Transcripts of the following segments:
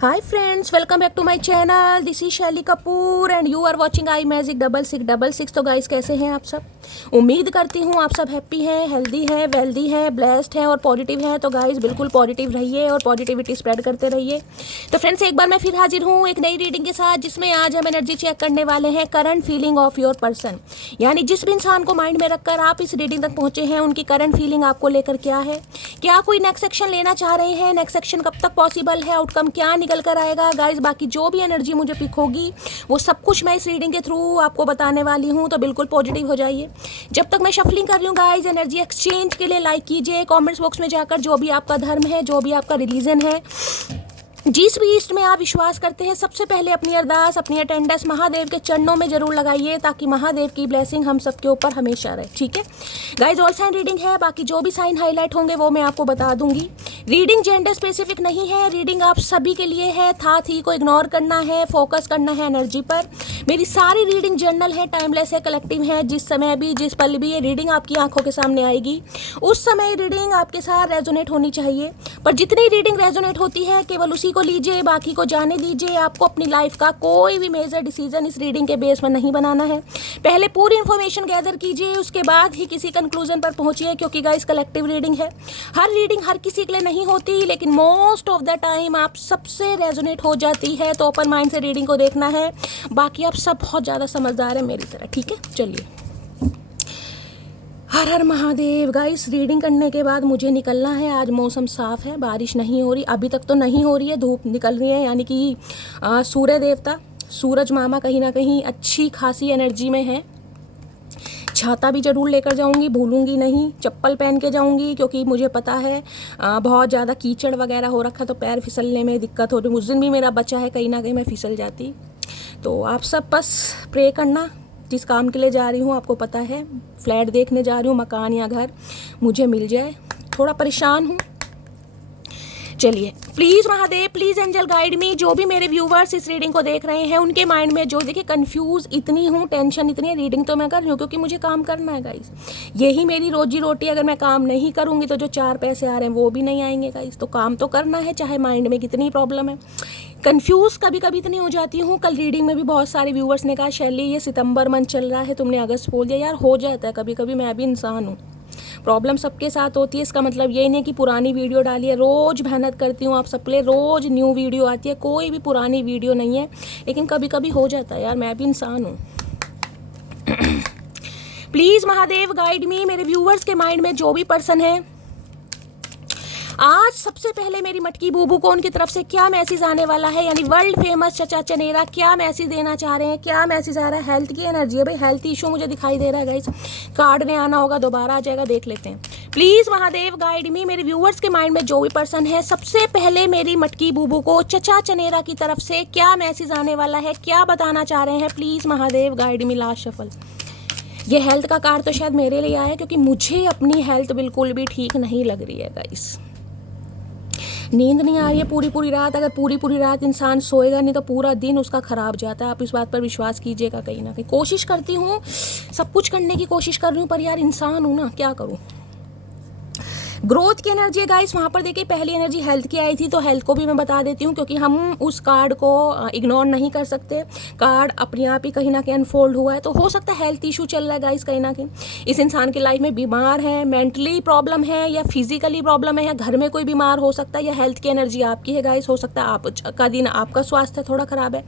Hi friends, welcome back to my channel. This is Shaili Kapoor and you are watching I magic 6666। तो guys कैसे हैं आप सब? उम्मीद करती हूँ आप सब हैप्पी हैं, हेल्दी हैं, वेल्दी हैं, ब्लेस्ड हैं और पॉजिटिव हैं। तो गाइस बिल्कुल पॉजिटिव रहिए और पॉजिटिविटी स्प्रेड करते रहिए। तो फ्रेंड्स एक बार मैं फिर हाजिर हूँ एक नई रीडिंग के साथ, जिसमें आज हम एनर्जी चेक करने वाले हैं current feeling of your person. यानी जिस भी इंसान को माइंड में रखकर आप इस रीडिंग तक पहुंचे हैं, उनकी करंट फीलिंग आपको लेकर क्या है, क्या कोई नेक्स्ट एक्शन लेना चाह रहे हैं, नेक्स्ट एक्शन कब तक पॉसिबल है, आउटकम क्या निकल कर आएगा। गाइस बाकी जो भी एनर्जी मुझे पिक होगी वो सब कुछ मैं इस रीडिंग के थ्रू आपको बताने वाली हूँ। तो बिल्कुल पॉजिटिव हो जाइए। जब तक मैं शफलिंग कर रही हूँ गाइस, एनर्जी एक्सचेंज के लिए लाइक कीजिए, कमेंट्स बॉक्स में जाकर जो भी आपका धर्म है, जो भी आपका रिलीजन है, जिस भी ईस्ट में आप विश्वास करते हैं, सबसे पहले अपनी अरदास, अपनी अटेंडेंस महादेव के चरणों में जरूर लगाइए, ताकि महादेव की ब्लेसिंग हम सबके ऊपर हमेशा रहे। ठीक है गाइज, ऑल साइन रीडिंग है, बाकी जो भी साइन हाईलाइट होंगे वो मैं आपको बता दूंगी। रीडिंग जेंडर स्पेसिफिक नहीं है, रीडिंग आप सभी के लिए है। था थी को इग्नोर करना है, फोकस करना है एनर्जी पर। मेरी सारी रीडिंग जर्नल है, टाइमलेस है, कलेक्टिव है। जिस समय भी, जिस पल भी ये रीडिंग आपकी आंखों के सामने आएगी, उस समय रीडिंग आपके साथ रेजोनेट होनी चाहिए। पर जितनी रीडिंग रेजोनेट होती है केवल उसी को लीजिए, बाकी को जाने दीजिए। आपको अपनी लाइफ का कोई भी मेजर डिसीजन इस रीडिंग के बेस पर नहीं बनाना है। पहले पूरी इन्फॉर्मेशन गैदर कीजिए, उसके बाद ही किसी कंक्लूजन पर पहुंचिए, क्योंकि गाइस कलेक्टिव रीडिंग है। हर रीडिंग हर किसी के लिए नहीं होती, लेकिन मोस्ट ऑफ द टाइम आप सबसे रेजोनेट हो जाती है। तो ओपन माइंड से रीडिंग को देखना है। बाकी आप सब बहुत ज़्यादा समझदार हैं मेरी तरह। ठीक है, चलिए। हर हर महादेव। गाइस रीडिंग करने के बाद मुझे निकलना है। आज मौसम साफ है, बारिश नहीं हो रही, अभी तक तो नहीं हो रही है, धूप निकल रही है। यानी कि सूर्य देवता, सूरज मामा कहीं ना कहीं अच्छी खासी एनर्जी में है। छाता भी जरूर लेकर जाऊंगी, भूलूंगी नहीं। चप्पल पहन के जाऊंगी, क्योंकि मुझे पता है बहुत ज़्यादा कीचड़ वगैरह हो रखा, तो पैर फिसलने में दिक्कत हो रही। उस दिन भी मेरा बच्चा है, कहीं ना कहीं मैं फिसल जाती। तो आप सब बस प्रे करना। जिस काम के लिए जा रही हूँ आपको पता है, फ्लैट देखने जा रही हूँ, मकान या घर मुझे मिल जाए। थोड़ा परेशान हूँ। चलिए, please Mahadev, please angel guide me. जो भी मेरे व्यूवर्स इस रीडिंग को देख रहे हैं, उनके माइंड में जो देखिए कंफ्यूज इतनी हूँ, टेंशन इतनी है। रीडिंग तो मैं कर रही हूँ क्योंकि मुझे काम करना है गाइस। यही मेरी रोजी रोटी। अगर मैं काम नहीं करूँगी तो जो 4 पैसे आ रहे हैं वो भी नहीं आएंगे गाइस। तो काम तो करना है, चाहे माइंड में कितनी प्रॉब्लम है। कंफ्यूज कभी कभी इतनी हो जाती हूँ। कल रीडिंग में भी बहुत सारे व्यूवर्स ने कहा, शैली ये सितंबर मंथ चल रहा है, तुमने अगस्त बोल दिया। यार हो जाता है कभी कभी, मैं भी इंसान हूँ, प्रॉब्लम सबके साथ होती है। इसका मतलब ये नहीं कि पुरानी वीडियो डाली है। रोज़ मेहनत करती हूँ आप सबके लिए, रोज़ न्यू वीडियो आती है, कोई भी पुरानी वीडियो नहीं है। लेकिन कभी कभी हो जाता है यार, मैं भी इंसान हूँ। प्लीज़ महादेव गाइड मी। मेरे व्यूवर्स के माइंड में जो भी पर्सन है, आज सबसे पहले मेरी मटकी बूबू को उनकी तरफ से क्या मैसेज आने वाला है। यानी वर्ल्ड फेमस चचा चनेरा क्या मैसेज देना चाह रहे हैं, क्या मैसेज आ रहा है। हेल्थ की एनर्जी है भाई, हेल्थ इशू मुझे दिखाई दे रहा है गाइस। कार्ड ने आना होगा, दोबारा आ जाएगा, देख लेते हैं। प्लीज़ महादेव गाइड मी। मेरे व्यूवर्स के माइंड में जो भी पर्सन है, सबसे पहले मेरी मटकी बूबू को चचा चनेरा की तरफ से क्या मैसेज आने वाला है, क्या बताना चाह रहे हैं। Please Mahadev guide me. Last shuffle. ये हेल्थ का कार्ड तो शायद मेरे लिए आया, क्योंकि मुझे अपनी हेल्थ बिल्कुल भी ठीक नहीं लग रही है गाइस। नींद नहीं आ रही है पूरी पूरी रात। अगर पूरी पूरी रात इंसान सोएगा नहीं तो पूरा दिन उसका खराब जाता है। आप इस बात पर विश्वास कीजिएगा। कहीं ना कहीं कोशिश करती हूँ, सब कुछ करने की कोशिश कर रही हूँ, पर यार इंसान हूँ ना, क्या करूँ। ग्रोथ की एनर्जी है गाइस। वहाँ पर देखिए पहली एनर्जी हेल्थ की आई थी, तो हेल्थ को भी मैं बता देती हूँ, क्योंकि हम उस कार्ड को इग्नोर नहीं कर सकते। कार्ड अपने आप ही कहीं ना कहीं अनफोल्ड हुआ है, तो हो सकता है हेल्थ इशू चल रहा है गाइस। कहीं ना कहीं इस इंसान की लाइफ में बीमार है, मेंटली प्रॉब्लम है या फिजिकली प्रॉब्लम है, या घर में कोई बीमार हो सकता है, या हेल्थ की एनर्जी आपकी है गाइस। हो सकता है आपका दिन, आपका स्वास्थ्य थोड़ा खराब है,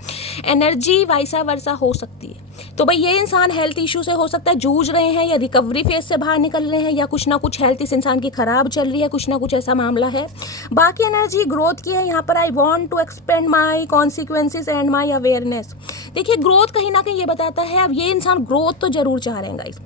एनर्जी वैसा वर्सा हो सकती है। तो भाई ये इंसान हेल्थ इशू से हो सकता है जूझ रहे हैं, या रिकवरी फेज से बाहर निकल रहे हैं, या कुछ ना कुछ हेल्थ इस इंसान की खराब चल रही है, कुछ ना कुछ ऐसा मामला है। बाकी एनर्जी ग्रोथ की है। यहाँ पर I want to expand my consequences and my awareness. देखिए ग्रोथ कहीं ना कहीं ये बताता है, अब ये इंसान ग्रोथ तो जरूर चाह रहे हैं गाइस।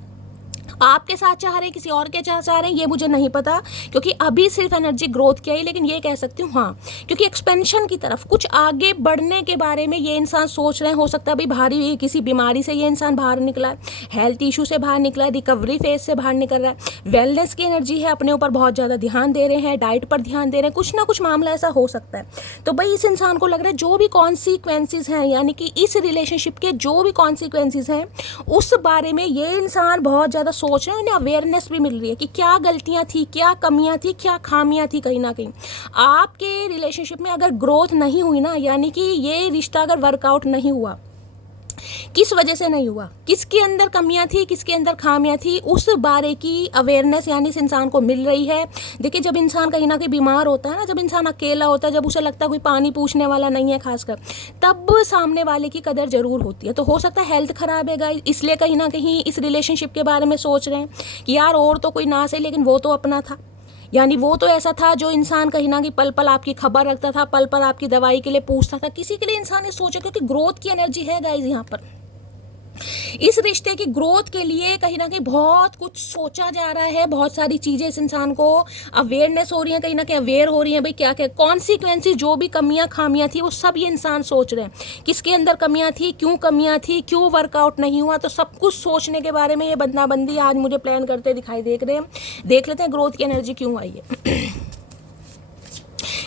आपके साथ चाह रहे हैं, किसी और के चाह रहे हैं, ये मुझे नहीं पता, क्योंकि अभी सिर्फ एनर्जी ग्रोथ की आई। लेकिन ये कह सकती हूँ हाँ, क्योंकि एक्सपेंशन की तरफ, कुछ आगे बढ़ने के बारे में ये इंसान सोच रहे हैं। हो सकता है अभी भारी किसी बीमारी से ये इंसान बाहर निकला है, हेल्थ इशू से बाहर निकला है, रिकवरी फेज से बाहर निकल रहा है। वेलनेस की एनर्जी है, अपने ऊपर बहुत ज़्यादा ध्यान दे रहे हैं, डाइट पर ध्यान दे रहे हैं, कुछ ना कुछ मामला ऐसा हो सकता है। तो भाई इस इंसान को लग रहा है जो भी कॉन्सिक्वेंसेज हैं, यानी कि इस रिलेशनशिप के जो भी कॉन्सिक्वेंसेज हैं, उस बारे में ये इंसान बहुत ज़्यादा सोच सोच रहे हैं, उन्हें अवेयरनेस भी मिल रही है कि क्या गलतियां थी, क्या कमियां थी, क्या खामियां थी। कहीं ना कहीं आपके रिलेशनशिप में अगर ग्रोथ नहीं हुई ना, यानी कि ये रिश्ता अगर वर्कआउट नहीं हुआ, किस वजह से नहीं हुआ, किसके अंदर कमियां थी, किसके अंदर खामियां थी, उस बारे की अवेयरनेस यानी इस इंसान को मिल रही है। देखिए, जब इंसान कहीं ना कहीं बीमार होता है ना, जब इंसान अकेला होता है, जब उसे लगता है कोई पानी पूछने वाला नहीं है खासकर, तब सामने वाले की कदर जरूर होती है। तो हो सकता है हेल्थ खराब है गाइस, इसलिए कहीं ना कहीं इस रिलेशनशिप के बारे में सोच रहे हैं कि यार और तो कोई ना सही, लेकिन वो तो अपना था, यानी वो तो ऐसा था जो इंसान कहीं ना कहीं पल पल आपकी खबर रखता था, पल पल आपकी दवाई के लिए पूछता था। किसी के लिए इंसान ये सोचे, क्योंकि ग्रोथ की एनर्जी है गाइस यहाँ पर। इस रिश्ते की ग्रोथ के लिए कहीं ना कहीं बहुत कुछ सोचा जा रहा है, बहुत सारी चीजें इस इंसान को अवेयरनेस हो रही है, कहीं ना कहीं अवेयर हो रही है भाई क्या क्या कॉन्सिक्वेंसेस, जो भी कमियां खामियां थी वो सब ये इंसान सोच रहे हैं। किसके अंदर कमियां थी, क्यों वर्कआउट नहीं हुआ, तो सब कुछ सोचने के बारे में ये बंदी आज मुझे प्लान करते दिखाई देख रहे हैं। देख लेते हैं ग्रोथ की एनर्जी क्यों आई है।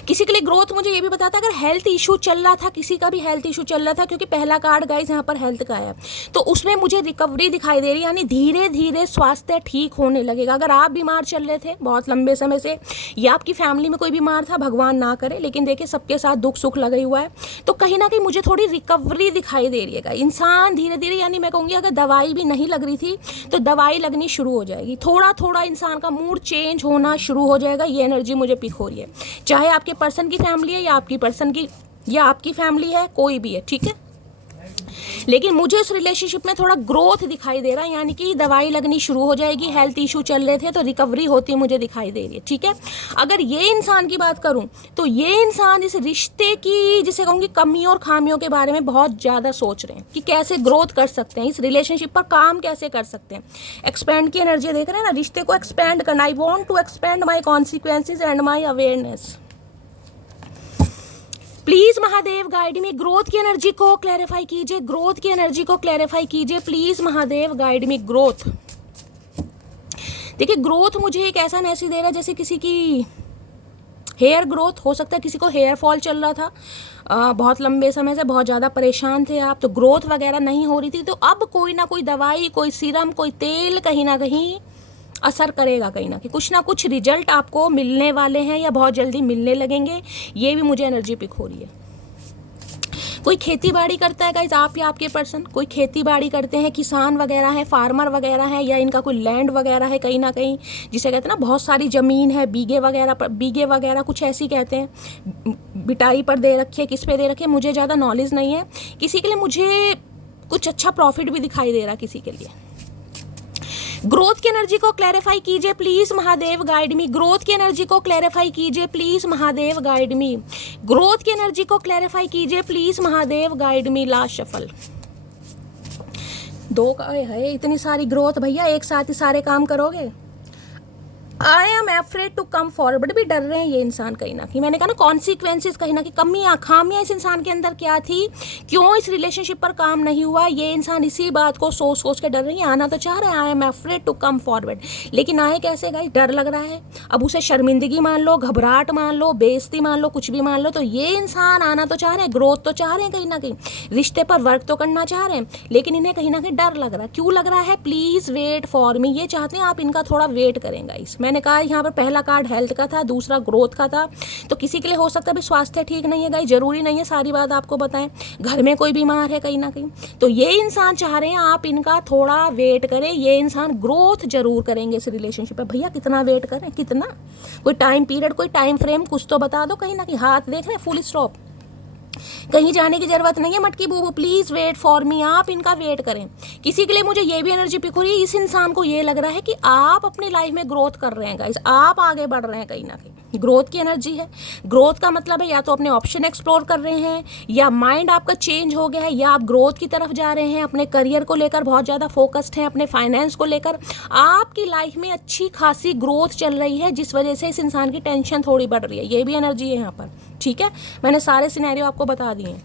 किसी के लिए ग्रोथ मुझे ये भी बताता, अगर हेल्थ इशू चल रहा था, किसी का भी हेल्थ इशू चल रहा था, क्योंकि पहला कार्ड गाइस यहाँ पर हेल्थ का है, तो उसमें मुझे रिकवरी दिखाई दे रही है, यानी धीरे धीरे स्वास्थ्य ठीक होने लगेगा। अगर आप बीमार चल रहे थे बहुत लंबे समय से, या आपकी फैमिली में कोई बीमार था, भगवान ना करे, लेकिन देखिए सबके साथ दुख सुख लगा हुआ है, तो कहीं ना कहीं मुझे थोड़ी रिकवरी दिखाई दे रही है। इंसान धीरे धीरे, यानी मैं कहूँगी अगर दवाई भी नहीं लग रही थी तो दवाई लगनी शुरू हो जाएगी, थोड़ा थोड़ा इंसान का मूड चेंज होना शुरू हो जाएगा। ये एनर्जी मुझे पिक हो रही है, चाहे आपके पर्सन की फैमिली है या आपकी पर्सन की या आपकी फैमिली है, कोई भी है, ठीक है। लेकिन मुझे इस रिलेशनशिप में थोड़ा ग्रोथ दिखाई दे रहा है, यानी कि दवाई लगनी शुरू हो जाएगी। हेल्थ इशू चल रहे थे तो रिकवरी होती मुझे दिखाई दे रही है, ठीक है। अगर ये इंसान की बात करूं तो ये इंसान इस रिश्ते की, जिसे कहूँगी कमियों और खामियों के बारे में बहुत ज़्यादा सोच रहे हैं कि कैसे ग्रोथ कर सकते हैं, इस रिलेशनशिप पर काम कैसे कर सकते हैं। एक्सपेंड की एनर्जी देख रहे हैं ना, रिश्ते को एक्सपेंड करना। I want to expand my consequences and my awareness. Please Mahadev guide me, growth की एनर्जी को क्लैरिफाई कीजिए, ग्रोथ की एनर्जी को क्लैरिफाई कीजिए please Mahadev guide me. Growth, देखिए ग्रोथ मुझे एक ऐसा मैसेज दे रहा है जैसे किसी की हेयर ग्रोथ हो सकता है, किसी को हेयर फॉल चल रहा था, बहुत लंबे समय से बहुत ज़्यादा परेशान थे आप, तो ग्रोथ वगैरह नहीं हो रही थी, तो अब कोई ना कोई दवाई, कोई सीरम, कोई तेल कहीं ना कहीं असर करेगा, कहीं ना कहीं कुछ ना कुछ रिजल्ट आपको मिलने वाले हैं या बहुत जल्दी मिलने लगेंगे। ये भी मुझे एनर्जी पिक हो रही है। कोई खेती बाड़ी करता है गाइज, आप या आपके पर्सन कोई खेती बाड़ी करते हैं, किसान वगैरह है, फार्मर वगैरह है, या इनका कोई लैंड वगैरह है कहीं ना कहीं, जिसे कहते हैं ना बहुत सारी ज़मीन है, बीघे वगैरह कुछ ऐसी कहते हैं, बिटाई पर दे रखी है, किस पे दे रखी है मुझे ज़्यादा नॉलेज नहीं है। किसी के लिए मुझे कुछ अच्छा प्रॉफिट भी दिखाई दे रहा है किसी के लिए। ग्रोथ की एनर्जी को क्लैरिफाई कीजिए please Mahadev guide me, growth की एनर्जी को क्लैरिफाई कीजिए please Mahadev guide me, growth की एनर्जी को क्लैरिफाई कीजिए please Mahadev guide me. Last shuffle, दो का है, इतनी सारी ग्रोथ भैया, एक साथ ही सारे काम करोगे। I am afraid to come forward, भी डर रहे हैं ये इंसान कहीं ना कहीं। मैंने कहा ना कॉन्सिक्वेंसेज, कहीं ना कहीं कमियां खामियां इस इंसान के अंदर क्या थी, क्यों इस रिलेशनशिप पर काम नहीं हुआ, ये इंसान इसी बात को सोच सोच के डर रही है। आना तो चाह रहे हैं, I am afraid to come forward, लेकिन आए कैसे गाइस, डर लग रहा है। अब उसे शर्मिंदगी मान लो, घबराहट मान लो, बेइज्जती मान लो, कुछ भी मान लो, तो ये इंसान आना तो चाह रहे हैं, ग्रोथ तो चाह रहे हैं, कहीं ना कहीं रिश्ते पर वर्क तो करना चाह रहे हैं, लेकिन इन्हें कहीं ना कहीं डर लग रहा है। क्यों लग रहा है, प्लीज वेट फॉर मी, ये चाहते हैं आप इनका थोड़ा वेट करें गाइस। मैंने कहा यहाँ पर पहला कार्ड हेल्थ का था, दूसरा ग्रोथ का था, तो किसी के लिए हो सकता है स्वास्थ्य ठीक नहीं है गाइस, जरूरी नहीं है सारी बात आपको बताएं, घर में कोई बीमार है कहीं ना कहीं, तो ये इंसान चाह रहे हैं आप इनका थोड़ा वेट करें। ये इंसान ग्रोथ जरूर करेंगे इस रिलेशनशिप में। भैया कितना वेट करें, कितना, कोई टाइम पीरियड, कोई टाइम फ्रेम कुछ तो बता दो। कहीं ना कहीं हाथ देख रहे हैं, फुल स्टॉप, कहीं जाने की जरूरत नहीं है मटकी बूबू, प्लीज वेट फॉर मी, आप इनका वेट करें। किसी के लिए मुझे ये भी एनर्जी पिक हो रही है, इस इंसान को ये लग रहा है कि आप अपनी लाइफ में ग्रोथ कर रहे हैं गाइस, आप आगे बढ़ रहे हैं कहीं ना कहीं, ग्रोथ की एनर्जी है। ग्रोथ का मतलब है या तो अपने ऑप्शन एक्सप्लोर कर रहे हैं, या माइंड आपका चेंज हो गया है, या आप ग्रोथ की तरफ जा रहे हैं, अपने करियर को लेकर बहुत ज़्यादा फोकस्ड हैं, अपने फाइनेंस को लेकर आपकी लाइफ में अच्छी खासी ग्रोथ चल रही है, जिस वजह से इस इंसान की टेंशन थोड़ी बढ़ रही है। ये भी एनर्जी है यहाँ पर, ठीक है। मैंने सारे सिनेरियो आपको बता दिए हैं।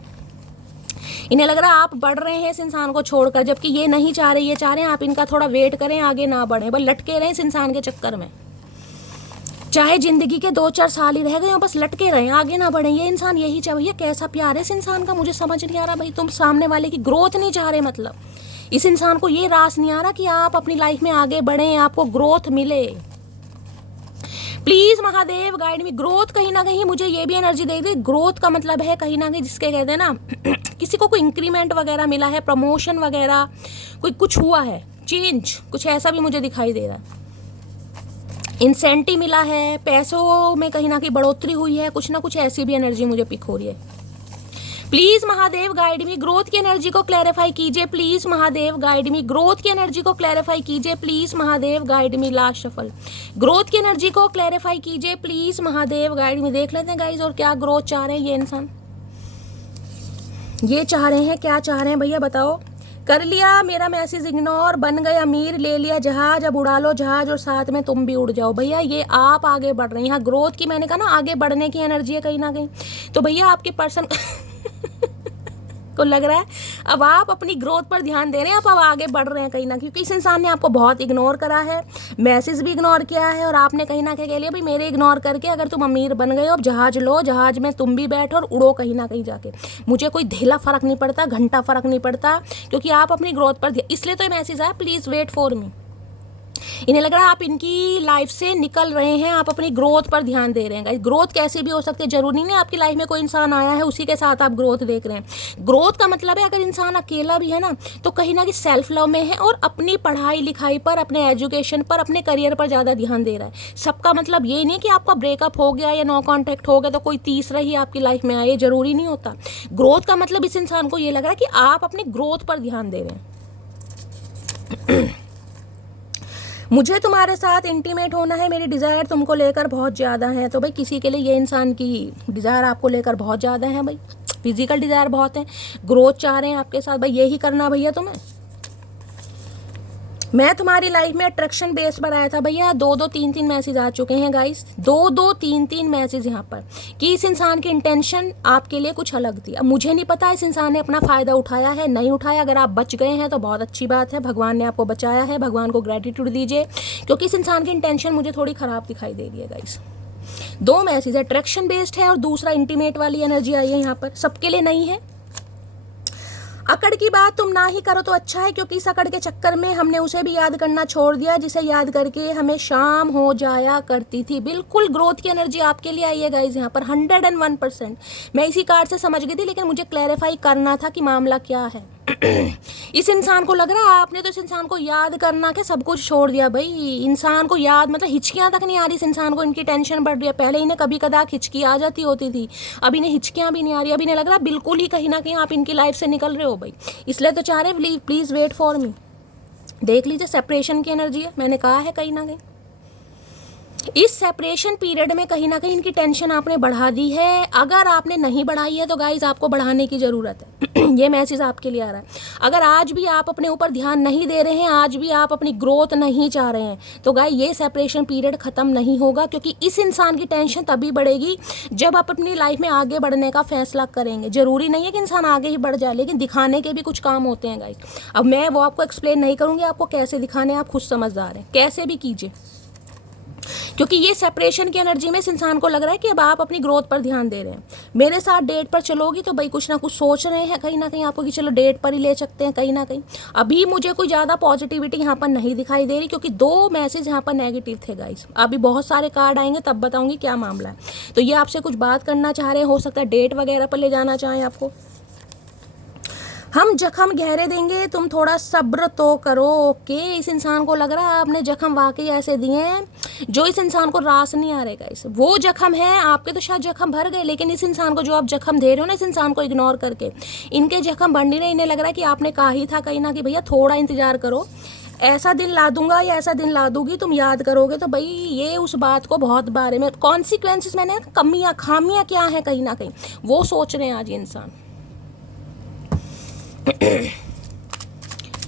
इन्हें लग रहा है आप बढ़ रहे हैं इस इंसान को छोड़कर, जबकि ये नहीं चाह रहे, ये चाह रहे हैं आप इनका थोड़ा वेट करें, आगे ना बढ़े, बस लटके रहें इस इंसान के चक्कर में, चाहे जिंदगी के 2-4 साल ही रह गए हो, बस लटके रहे, आगे ना बढ़े। ये इंसान यही चाहे। भैया कैसा प्यार है इस इंसान का, मुझे समझ नहीं आ रहा। भाई तुम सामने वाले की ग्रोथ नहीं चाह रहे, मतलब इस इंसान को ये रास नहीं आ रहा कि आप अपनी लाइफ में आगे बढ़ें, आपको ग्रोथ मिले। Please Mahadev guide me. Growth कहीं ना कहीं मुझे ये भी एनर्जी दे दी, ग्रोथ का मतलब है कहीं ना कहीं जिसके कहते हैं ना किसी को कोई इंक्रीमेंट वगैरह मिला है, प्रमोशन वगैरह, कोई कुछ हुआ है, चेंज, कुछ ऐसा भी मुझे दिखाई दे रहा है। इंसेंटिव मिला है, पैसों में कहीं ना कहीं बढ़ोतरी हुई है, कुछ ना कुछ ऐसी भी एनर्जी मुझे पिक हो रही है। Please Mahadev guide me. Growth की एनर्जी को क्लैरिफाई कीजिए please Mahadev guide me. Growth की एनर्जी को क्लैरिफाई कीजिए please Mahadev guide me. Last shuffle. Growth की एनर्जी को क्लैरिफाई कीजिए प्लीज महादेव गाइड मी। देख लेते हैं गाइज और क्या ग्रोथ चाह रहे हैं ये इंसान, ये चाह रहे हैं, क्या चाह रहे हैं भैया बताओ। कर लिया मेरा मैसेज इग्नोर, बन गए अमीर, ले लिया जहाज, अब उड़ा लो जहाज और साथ में तुम भी उड़ जाओ। भैया ये आप आगे बढ़ रहे हैं, यहाँ ग्रोथ की मैंने कहा ना आगे बढ़ने की एनर्जी है कहीं ना कहीं। तो भैया आपके पर्सन को लग रहा है अब आप अपनी ग्रोथ पर ध्यान दे रहे हैं, अब आगे बढ़ रहे हैं कहीं ना, क्योंकि इस इंसान ने आपको बहुत इग्नोर करा है, मैसेज भी इग्नोर किया है और आपने कहीं ना कहीं कह लिया भाई मेरे इग्नोर करके अगर तुम अमीर बन गए हो, अब जहाज लो, जहाज में तुम भी बैठो और उड़ो कहीं ना कहीं जाके, मुझे कोई धेला फर्क नहीं पड़ता, घंटा फर्क नहीं पड़ता, क्योंकि आप अपनी ग्रोथ पर, इसलिए तो ये मैसेज आया प्लीज वेट फॉर मी। इन्हें लग रहा है आप इनकी लाइफ से निकल रहे हैं, आप अपनी ग्रोथ पर ध्यान दे रहे हैं। ग्रोथ कैसे भी हो सकती है, जरूरी नहीं आपकी लाइफ में कोई इंसान आया है उसी के साथ आप ग्रोथ देख रहे हैं। ग्रोथ का मतलब है अगर इंसान अकेला भी है ना तो कहीं ना कहीं सेल्फ लव में है और अपनी पढ़ाई लिखाई पर, अपने एजुकेशन पर, अपने करियर पर ज़्यादा ध्यान दे रहा है। सबका मतलब ये नहीं है कि आपका ब्रेकअप हो गया या नो कॉन्टैक्ट हो गया तो कोई तीसरा ही आपकी लाइफ में आए, ये जरूरी नहीं होता। ग्रोथ का मतलब इस इंसान को ये लग रहा है कि आप अपनी ग्रोथ पर ध्यान दे रहे हैं। मुझे तुम्हारे साथ इंटीमेट होना है, मेरी डिज़ायर तुमको लेकर बहुत ज़्यादा है। तो भाई किसी के लिए ये इंसान की डिज़ायर आपको लेकर बहुत ज़्यादा है भाई, फिजिकल डिज़ायर बहुत है, ग्रोथ चाह रहे हैं आपके साथ, भाई यही करना भैया तुम्हें। मैं तुम्हारी लाइफ में अट्रैक्शन बेस पर आया था भैया, 2-2 3-3 मैसेज आ चुके हैं गाइस, 2-2 3-3 मैसेज यहाँ पर कि इस इंसान की इंटेंशन आपके लिए कुछ अलग थी। अब मुझे नहीं पता इस इंसान ने अपना फ़ायदा उठाया है नहीं उठाया, अगर आप बच गए हैं तो बहुत अच्छी बात है, भगवान ने आपको बचाया है, भगवान को ग्रेटिट्यूड दीजिए, क्योंकि इस इंसान की इंटेंशन मुझे थोड़ी ख़राब दिखाई दे रही है गाइस। 2 मैसेज, अट्रैक्शन बेस्ड है और दूसरा इंटीमेट वाली एनर्जी आई है यहाँ पर, सबके लिए नहीं है। अकड़ की बात तुम ना ही करो तो अच्छा है, क्योंकि इस अकड़ के चक्कर में हमने उसे भी याद करना छोड़ दिया जिसे याद करके हमें शाम हो जाया करती थी। बिल्कुल ग्रोथ की एनर्जी आपके लिए आई है गाइज यहाँ पर 101%। मैं इसी कार्ड से समझ गई थी, लेकिन मुझे क्लैरिफाई करना था कि मामला क्या है। इस इंसान को लग रहा है आपने तो इस इंसान को याद करना के सब कुछ छोड़ दिया भाई। इंसान को याद मतलब हिचकियाँ तक नहीं आ रही इस इंसान को, इनकी टेंशन बढ़ रही है। पहले इन्हें कभी कदाक हिचकी आ जाती होती थी, अब इन्हें हिचकियाँ भी नहीं आ रही, अब इन्हें लग रहा है बिल्कुल ही कहीं ना कहीं आप इनकी लाइफ से निकल रहे हो भाई, इसलिए तो चाह रहे प्लीज़ वेट फॉर मी। देख लीजिए सेपरेशन की एनर्जी है, मैंने कहा है कहीं ना कहीं इस सेपरेशन पीरियड में कहीं ना कहीं इनकी टेंशन आपने बढ़ा दी है। अगर आपने नहीं बढ़ाई है तो गाइज आपको बढ़ाने की ज़रूरत है। ये मैसेज आपके लिए आ रहा है। अगर आज भी आप अपने ऊपर ध्यान नहीं दे रहे हैं, आज भी आप अपनी ग्रोथ नहीं चाह रहे हैं, तो गाइज ये सेपरेशन पीरियड ख़त्म नहीं होगा, क्योंकि इस इंसान की टेंशन तभी बढ़ेगी जब आप अपनी लाइफ में आगे बढ़ने का फैसला करेंगे। ज़रूरी नहीं है कि इंसान आगे ही बढ़ जाए, लेकिन दिखाने के भी कुछ काम होते हैं गाइज। अब मैं वो आपको एक्सप्लेन नहीं करूँगी, आपको कैसे दिखाने आप खुद समझदार हैं, कैसे भी कीजिए, क्योंकि ये सेपरेशन की एनर्जी में इस इंसान को लग रहा है कि अब आप अपनी ग्रोथ पर ध्यान दे रहे हैं। मेरे साथ डेट पर चलोगी तो भाई कुछ ना कुछ सोच रहे हैं कहीं ना कहीं आपको कि चलो डेट पर ही ले सकते हैं कहीं ना कहीं। अभी मुझे कोई ज़्यादा पॉजिटिविटी यहाँ पर नहीं दिखाई दे रही, क्योंकि 2 मैसेज यहाँ पर नेगेटिव थे गाइस। अभी बहुत सारे कार्ड आएंगे तब बताऊँगी क्या मामला है। तो ये आपसे कुछ बात करना चाह रहे हैं, हो सकता है डेट वगैरह पर ले जाना चाहें आपको। हम जख्म गहरे देंगे, तुम थोड़ा सब्र तो करो। ओके, इस इंसान को लग रहा है आपने जख्म वाकई ऐसे दिए हैं जो इस इंसान को रास नहीं आ रहेगा। इस वो जख्म है, आपके तो शायद जख्म भर गए, लेकिन इस इंसान को जो आप जख्म दे रहे हो ना, इस इंसान को इग्नोर करके इनके जख्म बढ़ नहीं रहे। इन्हें लग रहा है कि आपने कहा ही था कहीं ना कि भैया थोड़ा इंतजार करो, ऐसा दिन ला दूंगा या ऐसा दिन ला दूंगी, तुम याद करोगे। तो भाई ये उस बात को बहुत बारे में कॉन्सिक्वेंसेस मैंने कमियाँ खामियाँ क्या हैं कहीं ना कहीं वो सोच रहे हैं आज ये इंसान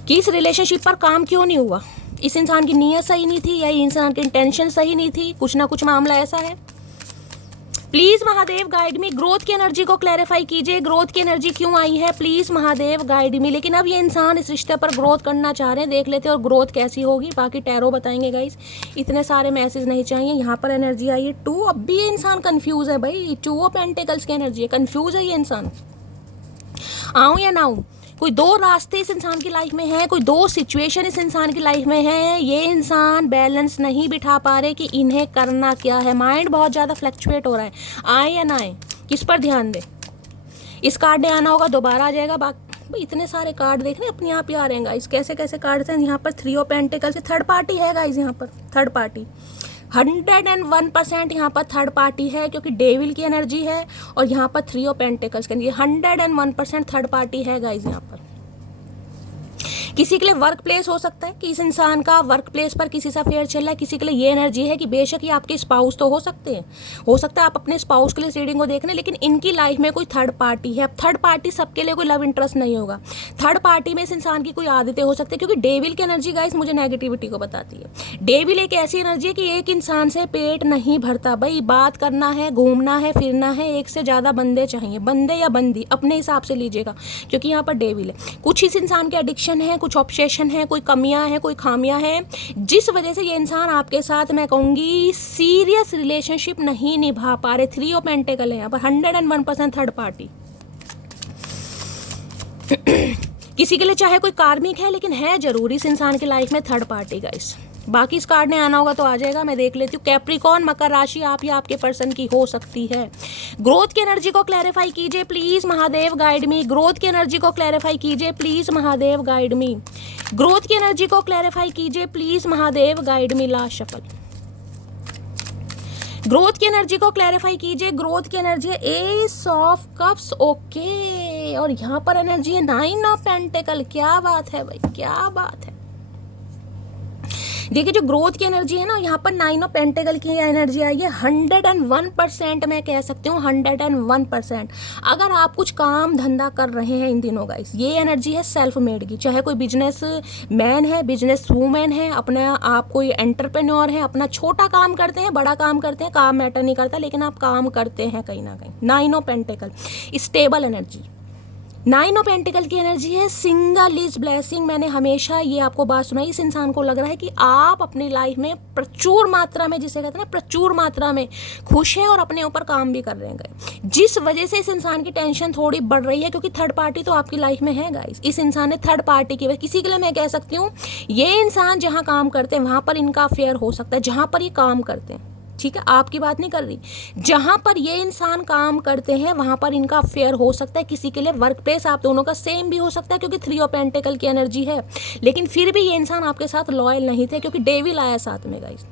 कि इस रिलेशनशिप पर काम क्यों नहीं हुआ। इस इंसान की नीयत सही नहीं थी या इंसान की इंटेंशन सही नहीं थी, कुछ ना कुछ मामला ऐसा है। Please Mahadev guide me, growth की एनर्जी को क्लैरिफाई कीजिए, ग्रोथ की एनर्जी क्यों आई है, प्लीज महादेव गाइड मी। लेकिन अब ये इंसान इस रिश्ते पर ग्रोथ करना चाह रहे हैं, देख लेते हैं और ग्रोथ कैसी होगी, बाकी टैरो बताएंगे गाइस। इतने सारे मैसेज नहीं चाहिए। यहाँ पर एनर्जी आई है 2, अब भी ये इंसान कंफ्यूज है भाई, 2 ऑफ पेंटिकल्स की एनर्जी है, कंफ्यूज है ये इंसान। आऊँ या ना आऊँ, कोई दो रास्ते इस इंसान की लाइफ में हैं, कोई दो सिचुएशन इस इंसान की लाइफ में है। ये इंसान बैलेंस नहीं बिठा पा रहे कि इन्हें करना क्या है। माइंड बहुत ज़्यादा फ्लक्चुएट हो रहा है, आए या ना आए, किस पर ध्यान दें। इस कार्ड ने आना होगा, दोबारा आ जाएगा। भाई इतने सारे कार्ड देख रहे हैं, अपने आप ही आ रहे हैं गाइस। कैसे कैसे कार्ड्स हैं यहाँ पर। 3 ऑफ पेंटिकल्स, थर्ड पार्टी है गाइस यहाँ पर, थर्ड पार्टी 101% यहाँ पर थर्ड पार्टी है, क्योंकि डेविल की एनर्जी है और यहाँ पर 3 ऑफ पेंटिकल्स के 101% थर्ड पार्टी है गाइस यहाँ पर। किसी के लिए वर्क प्लेस हो सकता है कि इस इंसान का वर्क प्लेस पर किसी से अफेयर चल रहा है। किसी के लिए ये एनर्जी है कि बेशक ये आपके स्पाउस तो हो सकते हैं, हो सकता है आप अपने स्पाउस के लिए रीडिंग को देख रहे हैं, लेकिन इनकी लाइफ में कोई थर्ड पार्टी है। अब थर्ड पार्टी सबके लिए कोई लव इंटरेस्ट नहीं होगा। थर्ड पार्टी में इस इंसान की कोई आदतें हो सकती है, क्योंकि डेविल की एनर्जी गाइस मुझे नेगेटिविटी को बताती है। डेविल एक ऐसी एनर्जी है कि एक इंसान से पेट नहीं भरता। भाई बात करना है, घूमना है, फिरना है, एक से ज़्यादा बंदे चाहिए, बंदे या बंदी अपने हिसाब से लीजिएगा, क्योंकि यहाँ पर डेविल है। कुछ इस इंसान के एडिक्शन है, कुछ ऑब्सेशन है, कोई कमियां हैं, कोई खामियां हैं, जिस वजह से ये इंसान आपके साथ मैं कहूँगी सीरियस रिलेशनशिप नहीं निभा पा रहे। 3 ऑफ पेंटिकल है यहाँ पर, 101% थर्ड पार्टी। किसी के लिए चाहे कोई कार्मिक है, लेकिन है जरूरी इस इंसान की लाइफ में थर्ड पार्टी गाइस। बाकी इस कार्ड ने आना होगा तो आ जाएगा, मैं देख लेती हूँ। कैप्रिकॉर्न, मकर राशि आप या आपके पर्सन की हो सकती है। ग्रोथ की एनर्जी को क्लैरिफाई कीजिए please, Mahadev guide me. Growth की एनर्जी को क्लैरिफाई कीजिए please, Mahadev guide me. Growth की एनर्जी को क्लैरिफाई कीजिए please, Mahadev guide me. Last shuffle. Growth की एनर्जी को क्लैरिफाई कीजिए। ग्रोथ की एनर्जी है एस ऑफ कप्स, ओके। और यहाँ पर एनर्जी है 9 ऑफ पेंटिकल। क्या बात है भाई, क्या बात है। देखिए जो ग्रोथ की एनर्जी है ना, यहाँ पर 9 ऑफ पेंटिकल की एनर्जी आई है। 101% मैं कह सकती हूँ, 101%। अगर आप कुछ काम धंधा कर रहे हैं इन दिनों गाइस, ये एनर्जी है सेल्फ मेड की। चाहे कोई बिजनेस मैन है, बिजनेस वूमेन है, अपना आप कोई एंटरप्रेन्योर है, अपना छोटा काम करते हैं, बड़ा काम करते हैं, काम मैटर नहीं करता, लेकिन आप काम करते हैं कहीं ना कहीं। 9 of pentacle stable energy. 9 of pentacle की एनर्जी है सिंगल इज ब्लेसिंग। मैंने हमेशा ये आपको बात सुनाई, इस इंसान को लग रहा है कि आप अपनी लाइफ में प्रचुर मात्रा में, जिसे कहते हैं ना प्रचुर मात्रा में खुश हैं और अपने ऊपर काम भी कर रहे हैं, जिस वजह से इस इंसान की टेंशन थोड़ी बढ़ रही है, क्योंकि थर्ड पार्टी तो आपकी लाइफ में है गाइस। इस इंसान ने थर्ड पार्टी की वजह, किसी के लिए मैं कह सकती हूँ ये इंसान जहाँ काम करते हैं वहाँ पर इनका अफेयर हो सकता है, जहाँ पर ये काम करते हैं, ठीक है, आपकी बात नहीं कर रही, जहां पर ये इंसान काम करते हैं वहां पर इनका अफेयर हो सकता है। किसी के लिए वर्क प्लेस आप दोनों का सेम भी हो सकता है, क्योंकि 3 ऑफ पेंटिकल की एनर्जी है, लेकिन फिर भी ये इंसान आपके साथ लॉयल नहीं थे, क्योंकि डेविल आया साथ में गाइस।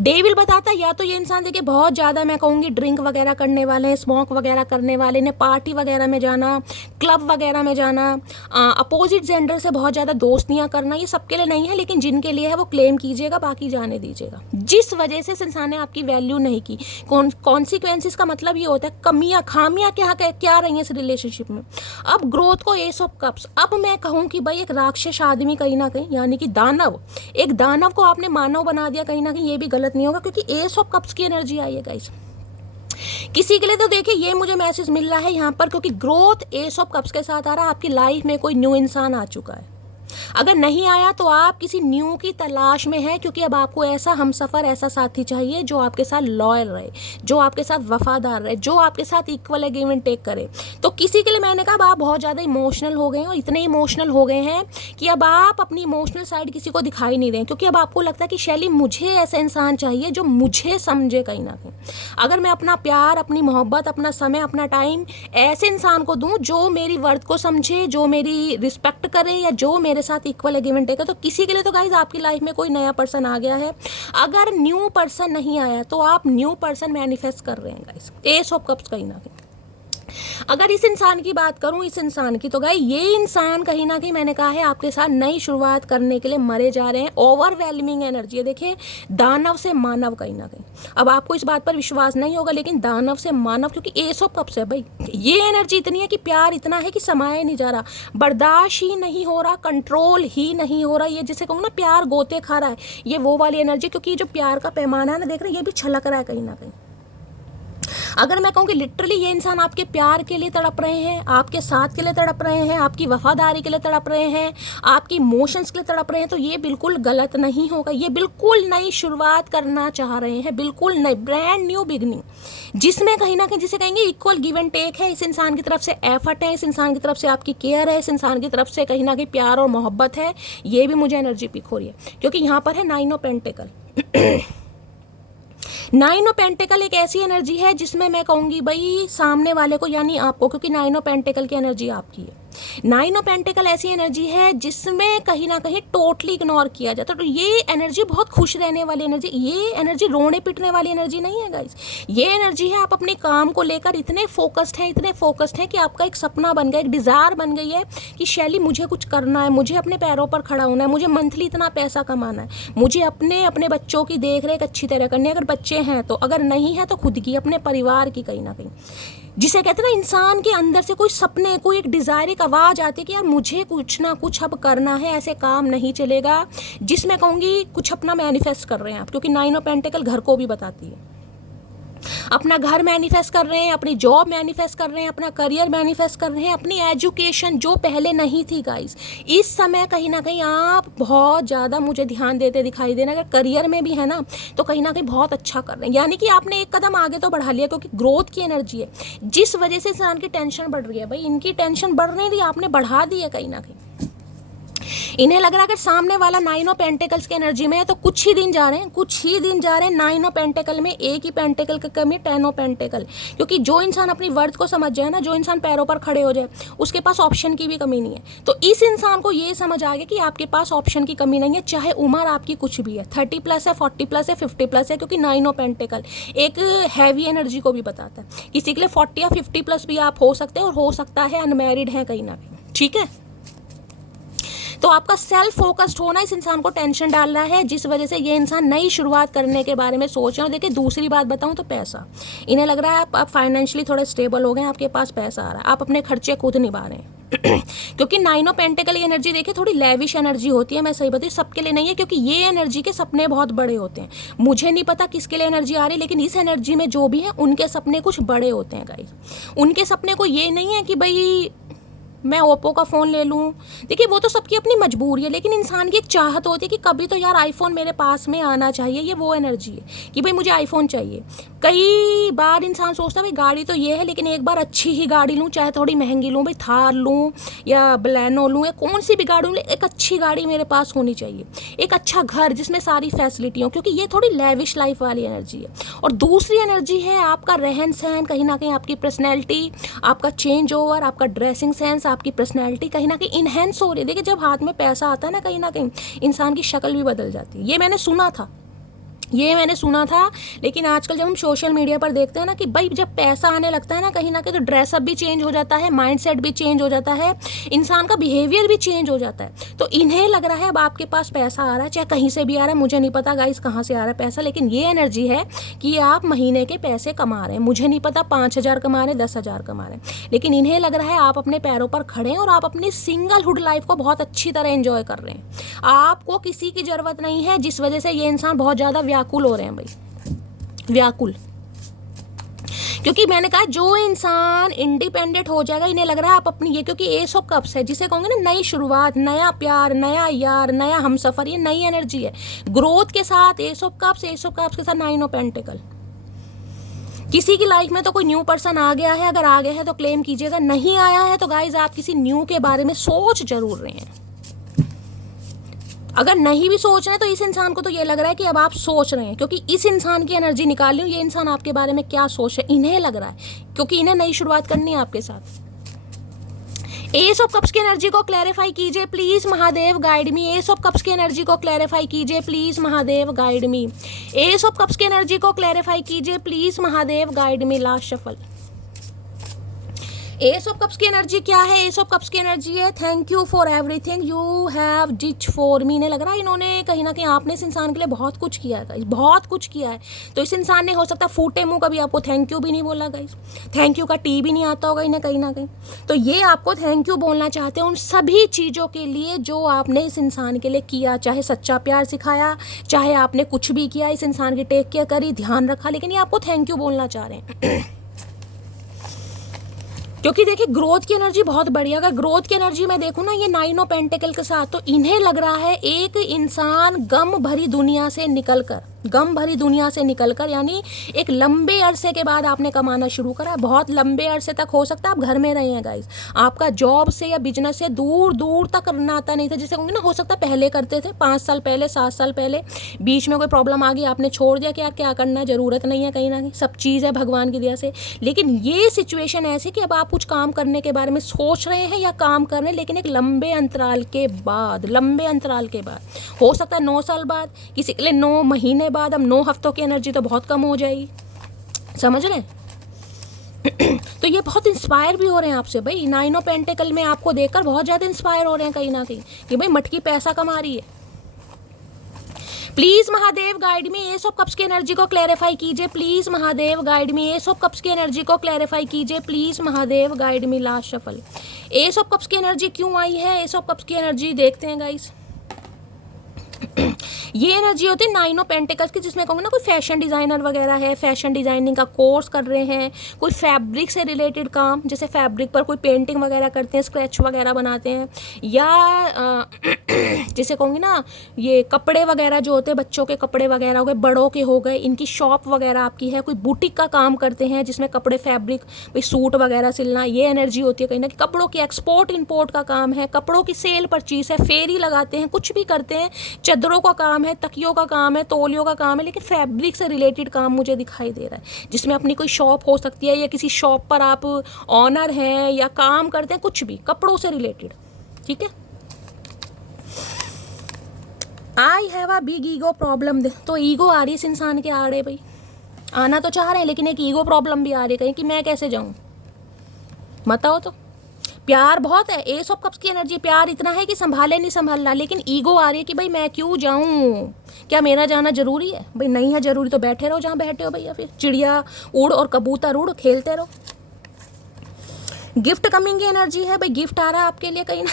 डेविल बताता है या तो ये इंसान देखिए बहुत ज़्यादा मैं कहूँगी ड्रिंक वगैरह करने वाले हैं, स्मोक वगैरह करने वाले ने, पार्टी वगैरह में जाना, क्लब वगैरह में जाना, अपोजिट जेंडर से बहुत ज़्यादा दोस्तियाँ करना, ये सबके लिए नहीं है, लेकिन जिनके लिए है वो क्लेम कीजिएगा, बाकी जाने दीजिएगा। जिस वजह से इस इंसान ने आपकी वैल्यू नहीं की, कॉन्सिक्वेंसेस का मतलब ये होता है कमियाँ, खामियाँ क्या रही हैं इस रिलेशनशिप में। अब ग्रोथ को एस ऑफ कप्स, अब मैं कहूँ कि भाई एक राक्षस आदमी कहीं ना कहीं, यानी कि दानव, एक दानव को आपने मानव बना दिया कहीं ना कहीं, ये भी गलत नहीं होगा, क्योंकि एस ऑफ कप्स की एनर्जी आई है गाइस। किसी के लिए तो देखिए ये मुझे मैसेज मिल रहा है यहाँ पर, क्योंकि ग्रोथ एस ऑफ कप्स के साथ आ रहा है, आपकी लाइफ में कोई न्यू इंसान आ चुका है। अगर नहीं आया तो आप किसी न्यू की तलाश में हैं, क्योंकि अब आपको ऐसा हमसफर, ऐसा साथी चाहिए जो आपके साथ लॉयल रहे, जो आपके साथ वफादार रहे, जो आपके साथ इक्वल गिव एंड टेक करे। तो किसी के लिए मैंने कहा आप बहुत ज़्यादा इमोशनल हो गए हैं, और इतने इमोशनल हो गए हैं कि अब आप अपनी इमोशनल साइड किसी को दिखाई नहीं रहे हैं, क्योंकि अब आपको लगता है कि शैली मुझे ऐसा इंसान चाहिए जो मुझे समझे कहीं ना कहीं। अगर मैं अपना प्यार, अपनी मोहब्बत, अपना समय, अपना टाइम ऐसे इंसान को दूँ जो मेरी वर्थ को समझे, जो मेरी रिस्पेक्ट करे, या जो मेरे साथ इक्वल गिव एंड टेक है, तो किसी के लिए तो गाइज आपकी लाइफ में कोई नया पर्सन आ गया है। अगर न्यू पर्सन नहीं आया तो आप न्यू पर्सन मैनिफेस्ट कर रहे हैं गाइज। एस ऑफ कप्स कहीं ना कहीं। अगर इस इंसान की बात करूं, इस इंसान की, तो गाइस ये इंसान कहीं ना कहीं मैंने कहा है आपके साथ नई शुरुआत करने के लिए मरे जा रहे हैं। ओवरवेलमिंग एनर्जी है, देखिए दानव से मानव कहीं ना कहीं। अब आपको इस बात पर विश्वास नहीं होगा, लेकिन दानव से मानव, क्योंकि एस ऑफ कप्स है भाई, ये एनर्जी इतनी है कि प्यार इतना है कि समाया नहीं जा रहा, बर्दाश्त ही नहीं हो रहा, कंट्रोल ही नहीं हो रहा। ये जिसे कहूँ ना प्यार गोते खा रहा है, ये वो वाली एनर्जी, क्योंकि जो प्यार का पैमाना है ना, देख रहे हैं ये भी छलक रहा है कहीं ना कहीं। अगर मैं कहूँ कि लिटरली ये इंसान आपके प्यार के लिए तड़प रहे हैं, आपके साथ के लिए तड़प रहे हैं, आपकी वफादारी के लिए तड़प रहे हैं, आपकी इमोशंस के लिए तड़प रहे हैं, तो ये बिल्कुल गलत नहीं होगा। ये बिल्कुल नई शुरुआत करना चाह रहे हैं, बिल्कुल नई ब्रांड न्यू बिगनिंग, जिसमें कहीं ना कहीं जिसे कहेंगे इक्वल गिव एंड टेक है। इस इंसान की तरफ से एफर्ट है, इस इंसान की तरफ से आपकी केयर है, इस इंसान की तरफ से कहीं ना कहीं प्यार और मोहब्बत है। ये भी मुझे एनर्जी पिक हो रही है, क्योंकि यहाँ पर है 9 ऑफ पेंटिकल। 9 ऑफ पेंटिकल एक ऐसी एनर्जी है जिसमें मैं कहूँगी भाई सामने वाले को यानी आपको, क्योंकि 9 ऑफ पेंटिकल की एनर्जी आपकी है। 9 ऑफ पेंटिकल ऐसी एनर्जी है जिसमें कहीं ना कहीं टोटली इग्नोर किया जाता है। तो ये एनर्जी बहुत खुश रहने वाली एनर्जी, ये एनर्जी रोने पिटने वाली एनर्जी नहीं है गाइस। ये एनर्जी है आप अपने काम को लेकर इतने फोकस्ड हैं, इतने फोकस्ड हैं कि आपका एक सपना बन गया, एक डिज़ायर बन गई है कि शैली मुझे कुछ करना है, मुझे अपने पैरों पर खड़ा होना है, मुझे मंथली इतना पैसा कमाना है, मुझे अपने बच्चों की देख रेख अच्छी तरह करनी है। अगर बच्चे हैं तो, अगर नहीं है तो खुद की, अपने परिवार की, कहीं ना कहीं जिसे कहते हैं ना इंसान के अंदर से कोई सपने, कोई एक डिज़ायर, एक आवाज़ आती है कि यार मुझे कुछ ना कुछ अब करना है, ऐसे काम नहीं चलेगा, जिसमें कहूँगी कुछ अपना मैनिफेस्ट कर रहे हैं आप, क्योंकि 9 ऑफ पेंटिकल घर को भी बताती है। अपना घर मैनिफेस्ट कर रहे हैं, अपनी जॉब मैनिफेस्ट कर रहे हैं, अपना करियर मैनिफेस्ट कर रहे हैं, अपनी एजुकेशन जो पहले नहीं थी गाइस, इस समय कहीं ना कहीं आप बहुत ज़्यादा मुझे ध्यान देते दिखाई देना। अगर करियर में भी है ना तो कहीं ना कहीं बहुत अच्छा कर रहे हैं, यानी कि आपने एक कदम आगे तो बढ़ा लिया, क्योंकि ग्रोथ की एनर्जी है जिस वजह से इंसान की टेंशन बढ़ रही है। भाई इनकी टेंशन बढ़ नहीं रही, आपने बढ़ा दी है कहीं ना कहीं। इन्हें लग रहा है अगर सामने वाला 9 ऑफ पेंटिकल्स की एनर्जी में है तो कुछ ही दिन जा रहे हैं, 9 ऑफ पेंटिकल में एक ही पेंटिकल की कमी, 10 ऑफ पेंटिकल। क्योंकि जो इंसान अपनी वर्थ को समझ जाए ना, जो इंसान पैरों पर खड़े हो जाए, उसके पास ऑप्शन की भी कमी नहीं है। तो इस इंसान को ये समझ आ गया कि आपके पास ऑप्शन की कमी नहीं है, चाहे उम्र आपकी कुछ भी है, 30+ है, 40+ है, 50+ है, क्योंकि 9 ऑफ पेंटिकल एक हैवी एनर्जी को भी बताता है। किसी के लिए 40 या 50+ भी आप हो सकते हैं, और हो सकता है अनमैरिड है कहीं ना कहीं, ठीक है। तो आपका सेल्फ फोकस्ड होना इस इंसान को टेंशन डाल रहा है, जिस वजह से ये इंसान नई शुरुआत करने के बारे में सोच रहे हो। देखिए दूसरी बात बताऊं तो पैसा, इन्हें लग रहा है आप फाइनेंशियली थोड़े स्टेबल हो गए, आपके पास पैसा आ रहा है, आप अपने खर्चे खुद निभा रहे हैं। क्योंकि 9 ऑफ पेंटिकल की एनर्जी देखिए थोड़ी लेविश एनर्जी होती है, मैं सही बताऊं सबके लिए नहीं है, क्योंकि ये एनर्जी के सपने बहुत बड़े होते हैं। मुझे नहीं पता किसके लिए एनर्जी आ रही है, लेकिन इस एनर्जी में जो भी है उनके सपने कुछ बड़े होते हैं गाइस। उनके सपने को ये नहीं है कि भाई मैं ओप्पो का फ़ोन ले लूँ, देखिए वो तो सबकी अपनी मजबूरी है, लेकिन इंसान की एक चाहत होती है कि कभी तो यार आईफोन मेरे पास में आना चाहिए। ये वो एनर्जी है कि भाई मुझे आईफोन चाहिए। कई बार इंसान सोचता है भाई गाड़ी तो ये है, लेकिन एक बार अच्छी ही गाड़ी लूँ, चाहे थोड़ी महंगी लूँ, भाई थार लूँ या बलेनो लूँ या कौन सी भी गाड़ी लूँ, एक अच्छी गाड़ी मेरे पास होनी चाहिए, एक अच्छा घर जिसमें सारी फैसिलिटी हो, क्योंकि ये थोड़ी लेविश लाइफ वाली एनर्जी है। और दूसरी एनर्जी है आपका रहन सहन, कहीं ना कहीं आपकी पर्सनैलिटी, आपका चेंज ओवर, आपका ड्रेसिंग सेंस, आपकी पर्सनैलिटी कहीं ना कहीं इन्हेंस हो रही है। देखिए जब हाथ में पैसा आता है ना, कहीं ना कहीं इंसान की शक्ल भी बदल जाती है। ये मैंने सुना था, लेकिन आजकल जब हम सोशल मीडिया पर देखते हैं ना कि भाई जब पैसा आने लगता है ना कहीं तो ड्रेसअप भी चेंज हो जाता है, माइंडसेट भी चेंज हो जाता है, इंसान का बिहेवियर भी चेंज हो जाता है। तो इन्हें लग रहा है अब आपके पास पैसा आ रहा है, चाहे कहीं से भी आ रहा है, मुझे नहीं पता गाइस कहाँ से आ रहा है पैसा, लेकिन ये एनर्जी है कि आप महीने के पैसे कमा रहे हैं। मुझे नहीं पता 5,000 कमा रहे हैं, 10,000 कमा रहे हैं, लेकिन इन्हें लग रहा है आप अपने पैरों पर खड़े हैं और आप अपनी सिंगलहुड लाइफ को बहुत अच्छी तरह एंजॉय कर रहे हैं। आपको किसी की ज़रूरत नहीं है, जिस वजह से ये इंसान बहुत ज़्यादा व्याकुल हो रहे हैं। भाई व्याकुल, क्योंकि मैंने कहा जो इंसान इंडिपेंडेंट हो जाएगा, इन्हें लग रहा है आप अपनी ये, क्योंकि एस ऑफ कप्स है जिसे कहोगे ना नई शुरुआत, नया प्यार, नया यार, नया हमसफर, ये नई एनर्जी है ग्रोथ के साथ। एस ऑफ कप्स के साथ 9 ऑफ पेंटिकल। किसी की लाइफ में तो कोई न्यू पर्सन आ गया है, अगर आ गया है तो क्लेम कीजिएगा, नहीं आया है तो गाइज आप किसी न्यू के बारे में सोच जरूर रहे हैं। अगर नहीं भी सोच रहे हैं तो इस इंसान को तो ये लग रहा है कि अब आप सोच रहे हैं, क्योंकि इस इंसान की एनर्जी निकाल रही हूँ, ये इंसान आपके बारे में क्या सोच रहे हैं इन्हें लग रहा है, क्योंकि इन्हें नई शुरुआत करनी है आपके साथ। एस ऑफ कप्स की एनर्जी को क्लैरिफाई कीजिए please, Mahadev guide me. S of cups की एनर्जी को क्लैरिफाई कीजिए please, Mahadev guide me. S of cups की एनर्जी को क्लैरिफाई कीजिए please, Mahadev guide me. Last shuffle. S of cups की एनर्जी क्या है? एस ऑफ कप्स की एनर्जी है thank you for everything you have did for me. ने लग रहा है इन्होंने कहीं ना कहीं आपने इस इंसान के लिए बहुत कुछ किया है, बहुत कुछ किया है। तो इस इंसान ने हो सकता है फूटे मुंह कभी आपको थैंक यू भी नहीं बोला गाइस, थैंक यू का टी भी नहीं आता होगा इन्हें कहीं ना कहीं। तो ये आपको थैंक यू बोलना चाहते हैं उन सभी चीज़ों के लिए जो आपने इस इंसान के लिए किया, चाहे सच्चा प्यार सिखाया, चाहे आपने कुछ भी किया, इस इंसान की टेक केयर करी, ध्यान रखा, लेकिन ये आपको थैंक यू बोलना चाह रहे हैं। क्योंकि देखिए ग्रोथ की एनर्जी बहुत बढ़िया, अगर ग्रोथ की एनर्जी मैं देखूँ ना ये 9 ऑफ पेंटिकल के साथ, तो इन्हें लग रहा है एक इंसान गम भरी दुनिया से निकलकर यानी एक लंबे अरसे के बाद आपने कमाना शुरू करा। बहुत लंबे अरसे तक हो सकता है आप घर में रहे हैं गाइस, आपका जॉब से या बिजनेस से दूर दूर तक नाता नहीं था, जिसे कहूँगी ना, हो सकता है पहले करते थे 5 साल पहले 7 साल पहले, बीच में कोई प्रॉब्लम आ गई आपने छोड़ दिया कि यार क्या करना है, ज़रूरत नहीं है, कहीं ना कहीं सब चीज़ है भगवान की दया से। लेकिन ये सिचुएशन ऐसी कि अब आप कुछ काम करने के बारे में सोच रहे हैं या काम कर रहे हैं, लेकिन एक लंबे अंतराल के बाद हो सकता है 9 साल बाद, किसी के लिए 9 महीने बाद। अब 9 हफ्तों की एनर्जी तो बहुत कम हो जाएगी, समझ रहे हैं? तो ये बहुत इंस्पायर भी हो रहे हैं आपसे भाई, 9 ऑफ पेंटिकल में आपको देखकर बहुत ज़्यादा इंस्पायर हो रहे हैं कहीं ना कहीं कि भाई मटकी पैसा कमा रही है। प्लीज महादेव गाइड में एस ऑफ कप्स की एनर्जी को क्लैरिफाई कीजिए, प्लीज महादेव गाइड में एस ऑफ कप्स की एनर्जी को क्लैरिफाई कीजिए, प्लीज महादेव गाइड में। Last shuffle S of cups की एनर्जी क्यों आई है? एस ऑफ कप्स की एनर्जी देखते हैं गाइस। ये एनर्जी होती है 9 ऑफ पेंटिकल्स की, जिसमें कहूँगा ना कोई फैशन डिज़ाइनर वगैरह है, फैशन डिज़ाइनिंग का कोर्स कर रहे हैं, कोई फैब्रिक से रिलेटेड काम, जैसे फैब्रिक पर कोई पेंटिंग वगैरह करते हैं, स्केच वगैरह बनाते हैं, या जैसे कहूँगी ना ये कपड़े वगैरह जो होते हैं, बच्चों के कपड़े वगैरह हो गए, बड़ों के हो गए, इनकी शॉप वगैरह आपकी है, कोई बुटीक का काम करते हैं जिसमें कपड़े फैब्रिक भाई सूट वगैरह सिलना, ये एनर्जी होती है कहीं ना, कपड़ों की एक्सपोर्ट इम्पोर्ट का काम है, कपड़ों की सेल परचेज है, फेरी लगाते हैं, कुछ भी करते हैं, चादरों का काम है, तकियों का काम है, तौलियों का काम है, लेकिन फैब्रिक से रिलेटेड काम मुझे दिखाई दे रहा है, जिसमें अपनी कोई शॉप हो सकती है या किसी शॉप पर आप ऑनर हैं या काम करते हैं, कुछ भी कपड़ों से रिलेटेड। ठीक है, I have a big ego problem. तो ईगो आ रही है इस इंसान के आड़े भाई, आना तो चाह रहे हैं लेकिन एक ईगो प्रॉब्लम भी आ रही है कहीं कि मैं कैसे जाऊं, बताओ तो। प्यार बहुत है, एस ऑफ कप्स की एनर्जी, प्यार इतना है कि संभाले नहीं संभालना, लेकिन ईगो आ रही है कि भाई मैं क्यों जाऊं, क्या मेरा जाना जरूरी है? भाई नहीं है जरूरी तो बैठे रहो जहाँ बैठे हो भैया, फिर चिड़िया उड़ और कबूतर उड़, खेलते रहो। गिफ्ट कमिंग की एनर्जी है भाई, गिफ्ट आ रहा है आपके लिए कहीं ना।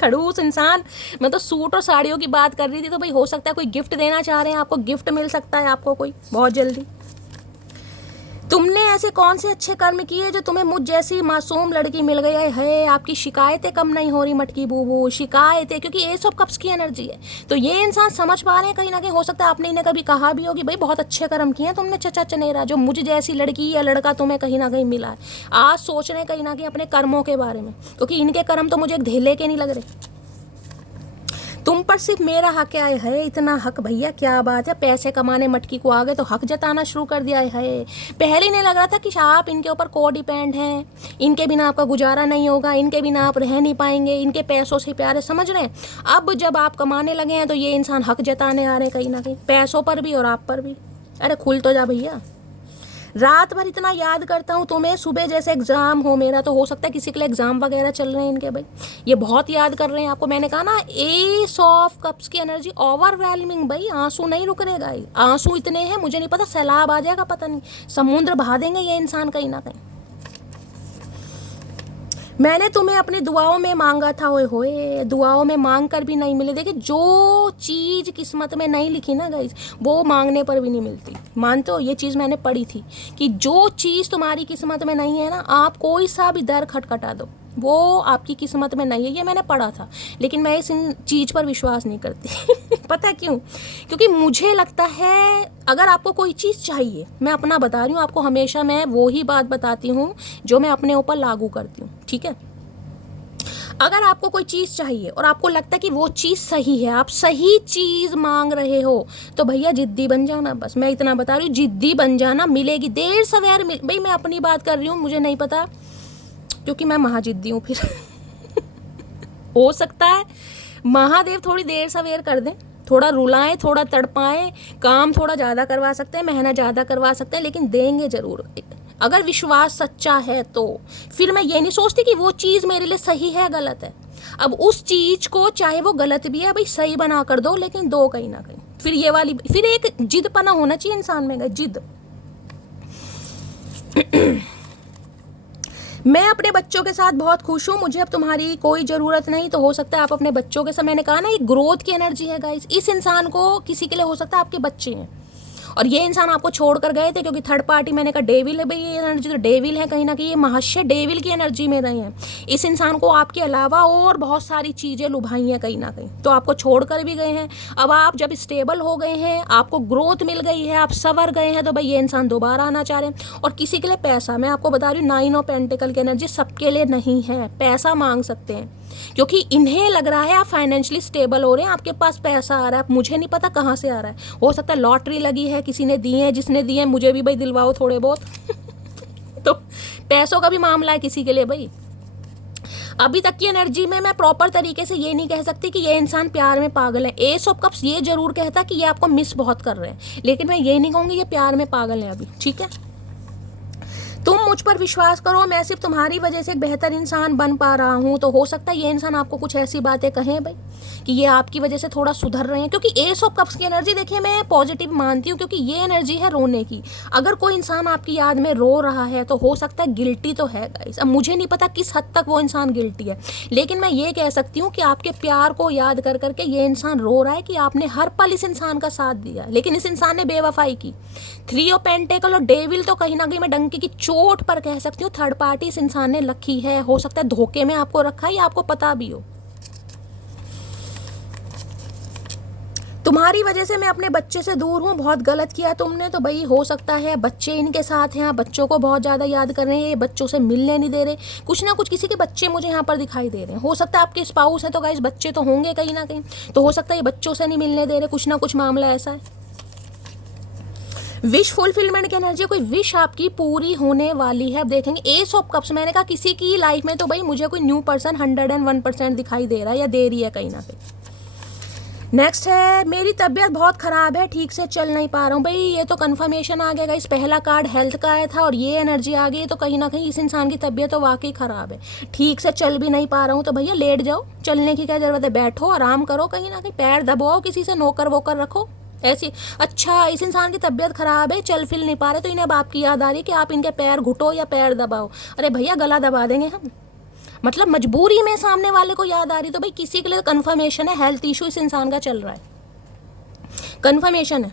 खड़ूस इंसान, मैं तो सूट और साड़ियों की बात कर रही थी, तो भाई हो सकता है कोई गिफ्ट देना चाह रहे हैं आपको, गिफ्ट मिल सकता है आपको कोई बहुत जल्दी। तुमने ऐसे कौन से अच्छे कर्म किए जो तुम्हें मुझ जैसी मासूम लड़की मिल गई है? आपकी शिकायतें कम नहीं हो रही मटकी बूबू, शिकायतें, क्योंकि एस ऑफ कप्स की एनर्जी है। तो ये इंसान समझ पा रहे हैं कहीं ना कहीं, हो सकता है आपने इन्हें कभी कहा भी होगी भाई बहुत अच्छे कर्म किए हैं तुमने चचा चनेरा, जो मुझ जैसी लड़की या लड़का तुम्हें कहीं ना कहीं मिला है। आज सोच रहे हैं कहीं ना कहीं अपने कर्मों के बारे में, क्योंकि इनके कर्म तो मुझे एक धेले के नहीं लग रहे। तुम पर सिर्फ मेरा हक है, इतना हक भैया क्या बात है, पैसे कमाने मटकी को आ गए तो हक जताना शुरू कर दिया है। पहले नहीं लग रहा था कि आप इनके ऊपर को डिपेंड हैं, इनके बिना आपका गुजारा नहीं होगा, इनके बिना आप रह नहीं पाएंगे, इनके पैसों से प्यार है, समझ रहे हैं? अब जब आप कमाने लगे हैं तो ये इंसान हक जताने आ रहे हैं कहीं ना कहीं, पैसों पर भी और आप पर भी। अरे खुल तो जा भैया, रात भर इतना याद करता हूँ तुम्हें, सुबह जैसे एग्जाम हो मेरा, तो हो सकता है किसी के लिए एग्जाम वगैरह चल रहे हैं इनके भाई, ये बहुत याद कर रहे हैं आपको। मैंने कहा ना एस ऑफ कप्स की एनर्जी ओवरवेलमिंग भाई, आंसू नहीं रुक रहेगा, आंसू इतने हैं मुझे नहीं पता, सैलाब आ जाएगा, पता नहीं समुद्र बहा देंगे ये इंसान कहीं ना कहीं। मैंने तुम्हें अपनी दुआओं में मांगा था, होए दुआओं में मांग कर भी नहीं मिले। देखिए जो चीज़ किस्मत में नहीं लिखी ना गाइस, वो मांगने पर भी नहीं मिलती, मानते हो? ये चीज़ मैंने पढ़ी थी कि जो चीज़ तुम्हारी किस्मत में नहीं है ना, आप कोई सा भी दर खटखटा दो, वो आपकी किस्मत में नहीं है, ये मैंने पढ़ा था, लेकिन मैं इस चीज़ पर विश्वास नहीं करती। पता क्यों? क्योंकि मुझे लगता है अगर आपको कोई चीज़ चाहिए, मैं अपना बता रही हूँ आपको, हमेशा मैं वो ही बात बताती हूँ जो मैं अपने ऊपर लागू करती हूँ, ठीक है? अगर आपको कोई चीज़ चाहिए और आपको लगता है कि वो चीज़ सही है, आप सही चीज़ मांग रहे हो, तो भैया जिद्दी बन जाना, बस मैं इतना बता रही हूँ, जिद्दी बन जाना, मिलेगी देर सवेर भाई मैं अपनी बात कर रही हूँ, मुझे नहीं पता क्योंकि मैं महाजिद्दी हूँ फिर। हो सकता है महादेव थोड़ी देर सवेर कर दें, थोड़ा रुलाएं, थोड़ा तड़पाएं, काम थोड़ा ज़्यादा करवा सकते हैं, मेहनत ज़्यादा करवा सकते हैं, लेकिन देंगे ज़रूर अगर विश्वास सच्चा है तो। फिर मैं ये नहीं सोचती कि वो चीज़ मेरे लिए सही है गलत है, अब उस चीज़ को चाहे वो गलत भी है भाई सही बना कर दो, लेकिन दो कहीं ना कहीं। फिर ये वाली, फिर एक जिद पना होना चाहिए इंसान में, जिद। मैं अपने बच्चों के साथ बहुत खुश हूँ, मुझे अब तुम्हारी कोई ज़रूरत नहीं, तो हो सकता है आप अपने बच्चों के साथ, मैंने कहा ना ये ग्रोथ की एनर्जी है गाइस, इस इंसान को किसी के लिए हो सकता है आपके बच्चे हैं और ये इंसान आपको छोड़ कर गए थे क्योंकि थर्ड पार्टी, मैंने कहा डेविल है भाई, ये एनर्जी तो डेविल है, कहीं ना कहीं ये महाशय डेविल की एनर्जी में रहे हैं। इस इंसान को आपके अलावा और बहुत सारी चीज़ें लुभाई हैं कहीं ना कहीं, तो आपको छोड़ कर भी गए हैं। अब आप जब स्टेबल हो गए हैं, आपको ग्रोथ मिल गई है, आप संवर गए हैं, तो भाई ये इंसान दोबारा आना चाह रहे हैं। और किसी के लिए पैसा, मैं आपको बता रही हूँ 9 ऑफ पेंटिकल की एनर्जी सबके लिए नहीं है। पैसा मांग सकते हैं क्योंकि इन्हें लग रहा है आप फाइनेंशियली स्टेबल हो रहे हैं, आपके पास पैसा आ रहा है, मुझे नहीं पता कहाँ से आ रहा है। हो सकता है लॉटरी लगी है, किसी ने दिए हैं, जिसने दिए हैं मुझे भी भाई दिलवाओ थोड़े बहुत तो पैसों का भी मामला है किसी के लिए भाई। अभी तक की एनर्जी में मैं प्रॉपर तरीके से ये नहीं कह सकती कि ये इंसान प्यार में पागल है। एस ऑफ कप्स ये जरूर कहता कि ये आपको मिस बहुत कर रहे हैं, लेकिन मैं ये नहीं कहूँगी ये प्यार में पागल है अभी, ठीक है। तुम मुझ पर विश्वास करो, मैं सिर्फ तुम्हारी वजह से एक बेहतर इंसान बन पा रहा हूँ। तो हो सकता है ये इंसान आपको कुछ ऐसी बातें कहें भाई कि ये आपकी वजह से थोड़ा सुधर रहे हैं, क्योंकि एस ऑफ कप्स की एनर्जी देखिए मैं पॉजिटिव मानती हूँ, क्योंकि ये एनर्जी है रोने की। अगर कोई इंसान आपकी याद में रो रहा है तो हो सकता है गिल्टी तो है गाइस। अब मुझे नहीं पता किस हद तक वो इंसान गिल्टी है, लेकिन मैं ये कह सकती हूँ कि आपके प्यार को याद कर करके ये इंसान रो रहा है कि आपने हर पल इस इंसान का साथ दिया, लेकिन इस इंसान ने बेवफाई की। 3 ऑफ पेंटिकल और डेविल तो कहीं ना कहीं मैं डंके की चोट पर कह सकती हूँ थर्ड पार्टी इस इंसान ने रखी है। हो सकता है धोखे में आपको रखा है या आपको पता भी हो। तुम्हारी वजह से मैं अपने बच्चे से दूर हूँ, बहुत गलत किया तुमने। तो भाई हो सकता है बच्चे इनके साथ हैं, बच्चों को बहुत ज़्यादा याद कर रहे हैं, ये बच्चों से मिलने नहीं दे रहे। कुछ ना कुछ किसी के बच्चे मुझे यहाँ पर दिखाई दे रहे हैं। हो सकता है आपके स्पाउस हैं तो गाइस बच्चे तो होंगे कहीं ना कहीं, तो हो सकता है ये बच्चों से नहीं मिलने दे रहे, कुछ ना कुछ मामला ऐसा है। विश फुलफिलमेंट की एनर्जी, कोई विश आपकी पूरी होने वाली है। अब देखेंगे एस ऑफ कप्स, मैंने कहा किसी की लाइफ में तो भाई मुझे कोई न्यू पर्सन 101% दिखाई दे रहा है या दे रही है कहीं ना कहीं। नेक्स्ट है मेरी तबीयत बहुत ख़राब है, ठीक से चल नहीं पा रहा हूँ। भाई ये तो कन्फर्मेशन आ गया इस पहला कार्ड हेल्थ का आया था और ये एनर्जी आ गई, तो कहीं ना कहीं इस इंसान की तबीयत तो वाकई ख़राब है। ठीक से चल भी नहीं पा रहा हूँ तो भैया लेट जाओ, चलने की क्या ज़रूरत है, बैठो आराम करो, कहीं ना कहीं पैर दबाओ, किसी से नौकर वोकर रखो ऐसी। अच्छा इस इंसान की तबीयत ख़राब है, चल फिर नहीं पा रहे, तो इन्हें अब आपकी याद आ रही है कि आप इनके पैर घुटो या पैर दबाओ। अरे भैया गला दबा देंगे हम, मतलब मजबूरी में सामने वाले को याद आ रही। तो भाई किसी के लिए कन्फर्मेशन है हेल्थ इशू इस इंसान का चल रहा है, कन्फर्मेशन है,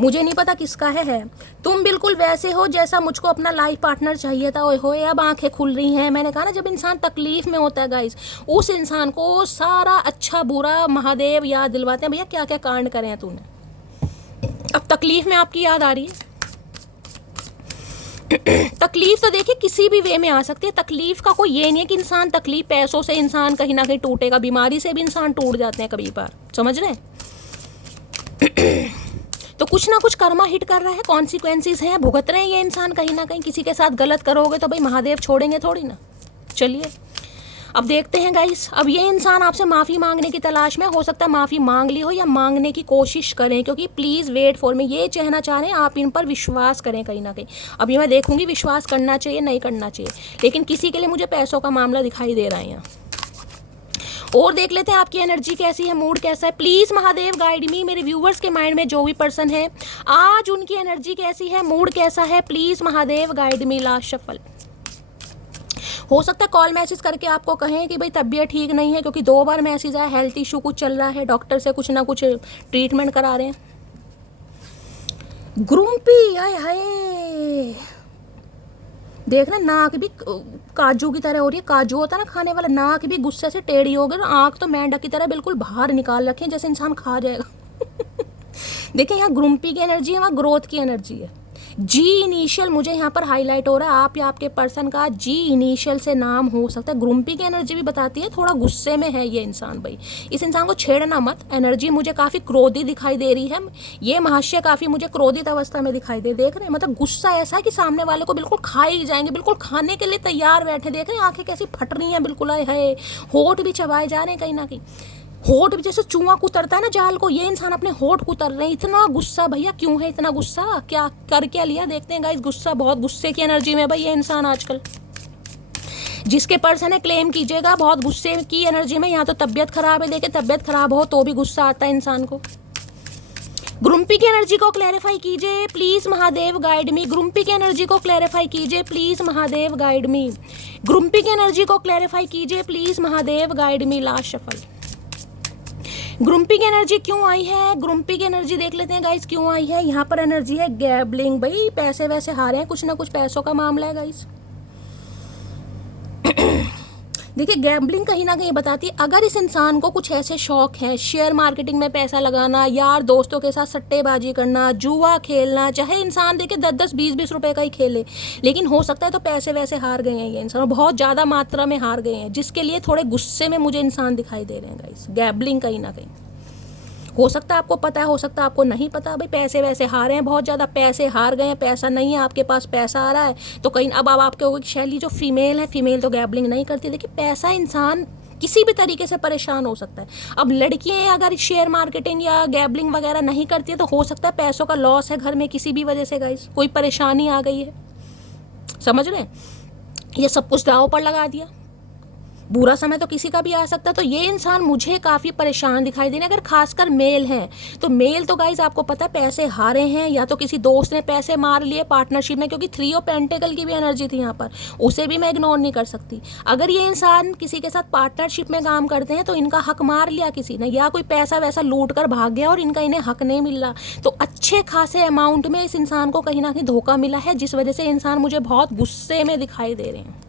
मुझे नहीं पता किसका है। तुम बिल्कुल वैसे हो जैसा मुझको अपना लाइफ पार्टनर चाहिए था। ओए होए अब आंखें खुल रही हैं। मैंने कहा ना जब इंसान तकलीफ में होता है गाइस, उस इंसान को सारा अच्छा बुरा महादेव याद दिलवाते हैं। भैया क्या क्या कांड करे हैं तूने, अब तकलीफ में आपकी याद आ रही है। तकलीफ तो देखिए किसी भी वे में आ सकती है। तकलीफ का कोई ये नहीं है कि इंसान तकलीफ पैसों से इंसान कहीं ना कहीं टूटेगा, बीमारी से भी इंसान टूट जाते हैं कभी बार, समझ रहे हैं। तो कुछ ना कुछ कर्मा हिट कर रहा है, कॉन्सिक्वेंसेस हैं, भुगत रहे हैं ये इंसान कहीं ना कहीं। किसी के साथ गलत करोगे तो भाई महादेव छोड़ेंगे थोड़ी ना। चलिए अब देखते हैं गाइस, अब ये इंसान आपसे माफ़ी मांगने की तलाश में, हो सकता है माफ़ी मांग ली हो या मांगने की कोशिश करें, क्योंकि प्लीज़ वेट फॉर मी, ये कहना चाह रहे हैं आप इन पर विश्वास करें कहीं ना कहीं। अब ये मैं देखूंगी विश्वास करना चाहिए नहीं करना चाहिए, लेकिन किसी के लिए मुझे पैसों का मामला दिखाई दे रहा है यहाँ। और देख लेते हैं आपकी एनर्जी कैसी है, मूड कैसा है। प्लीज़ महादेव गाइड मी, मेरे व्यूवर्स के माइंड में जो भी पर्सन है आज उनकी एनर्जी कैसी है, मूड कैसा है, please Mahadev guide me. Last shuffle. हो सकता है कॉल मैसेज करके आपको कहें कि भाई तबीयत ठीक नहीं है, क्योंकि 2 बार मैसेज आया, हेल्थ इशू कुछ चल रहा है, डॉक्टर से कुछ ना कुछ ट्रीटमेंट करा रहे हैं। ग्रुम्पी आए हाय, देखना नाक भी काजू की तरह हो रही है। काजू होता है ना खाने वाला, नाक भी गुस्से से टेढ़ी हो गई, आँख तो मेंढक की तरह बिल्कुल बाहर निकाल रखे हैं जैसे इंसान खा जाएगा। देखिए यहाँ ग्रुम्पी की एनर्जी है, वहाँ ग्रोथ की एनर्जी है। जी इनिशियल मुझे यहाँ पर हाईलाइट हो रहा है, आप या आपके पर्सन का जी इनिशियल से नाम हो सकता है। ग्रुम्पी की एनर्जी भी बताती है थोड़ा गुस्से में है ये इंसान। भाई इस इंसान को छेड़ना मत, एनर्जी मुझे काफ़ी क्रोधी दिखाई दे रही है। ये महाशय काफ़ी मुझे क्रोधित अवस्था में दिखाई देख रहे हैं, मतलब गुस्सा ऐसा है कि सामने वाले को बिल्कुल खा ही जाएंगे, बिल्कुल खाने के लिए तैयार बैठे। देख रहे हैं आंखें कैसी फट रही हैं, बिल्कुल है, होठ भी चबाए जा रहे हैं कहीं ना कहीं, होठ भी जैसे चूहा कुतरता है ना जाल को, ये इंसान अपने होठ कुतर रहे हैं। इतना गुस्सा भैया क्यों है, इतना गुस्सा क्या कर क्या लिया। देखते हैं गाइस, गुस्सा बहुत गुस्से की एनर्जी में भाई ये इंसान आजकल। जिसके पर्सन है क्लेम कीजिएगा, बहुत गुस्से की एनर्जी में। यहाँ तो तबीयत खराब है, देखिए तबीयत खराब हो तो भी गुस्सा आता है इंसान को। ग्रुम्पी की एनर्जी को क्लैरिफाई कीजिए please Mahadev guide me. Grumpy की एनर्जी को क्लैरिफाई कीजिए please Mahadev guide me. Grumpy की एनर्जी को क्लैरिफाई कीजिए please Mahadev guide me. Last shuffle. Grumpy की एनर्जी क्यों आई है, ग्रुम्पी की एनर्जी देख लेते हैं गाइस क्यों आई है। यहाँ पर एनर्जी है गैम्बलिंग, भाई पैसे वैसे हारे हैं, कुछ ना कुछ पैसों का मामला है गाइस। देखिए गैम्बलिंग कहीं ना कहीं बताती है, अगर इस इंसान को कुछ ऐसे शौक है, शेयर मार्केटिंग में पैसा लगाना, यार दोस्तों के साथ सट्टेबाजी करना, जुआ खेलना, चाहे इंसान देखिए 10-10 20-20 रुपए का ही खेले, लेकिन हो सकता है तो पैसे वैसे हार गए हैं ये इंसान, और बहुत ज़्यादा मात्रा में हार गए हैं, जिसके लिए थोड़े गुस्से में मुझे इंसान दिखाई दे रहे हैं गाइस। गैम्बलिंग कहीं ना कहीं हो सकता है आपको पता है, हो सकता है आपको नहीं पता, भाई पैसे वैसे हारे हैं, बहुत ज़्यादा पैसे हार गए हैं, पैसा नहीं है आपके पास, पैसा आ रहा है तो कहीं अब आप कहोगे कि शैली जो फीमेल है, फीमेल तो गैम्बलिंग नहीं करती। देखिए पैसा इंसान किसी भी तरीके से परेशान हो सकता है। अब लड़कियाँ अगर शेयर मार्केटिंग या गैम्बलिंग वगैरह नहीं करती है तो हो सकता है पैसों का लॉस है घर में किसी भी वजह से गाइस, कोई परेशानी आ गई है, समझ रहे हैं, ये सब कुछ दांव पर लगा दिया। बुरा समय तो किसी का भी आ सकता है, तो ये इंसान मुझे काफ़ी परेशान दिखाई दे रहे हैं। अगर खासकर मेल हैं तो मेल तो गाइज आपको पता है पैसे हारे हैं, या तो किसी दोस्त ने पैसे मार लिए पार्टनरशिप में, क्योंकि 3 ऑफ पेंटिकल की भी एनर्जी थी यहाँ पर, उसे भी मैं इग्नोर नहीं कर सकती। अगर ये इंसान किसी के साथ पार्टनरशिप में काम करते हैं तो इनका हक मार लिया किसी ने, या कोई पैसा वैसा लूट कर भाग गया और इनका इन्हें हक नहीं मिल रहा, तो अच्छे खासे अमाउंट में इस इंसान को कहीं ना कहीं धोखा मिला है, जिस वजह से इंसान मुझे बहुत गुस्से में दिखाई दे रहे हैं।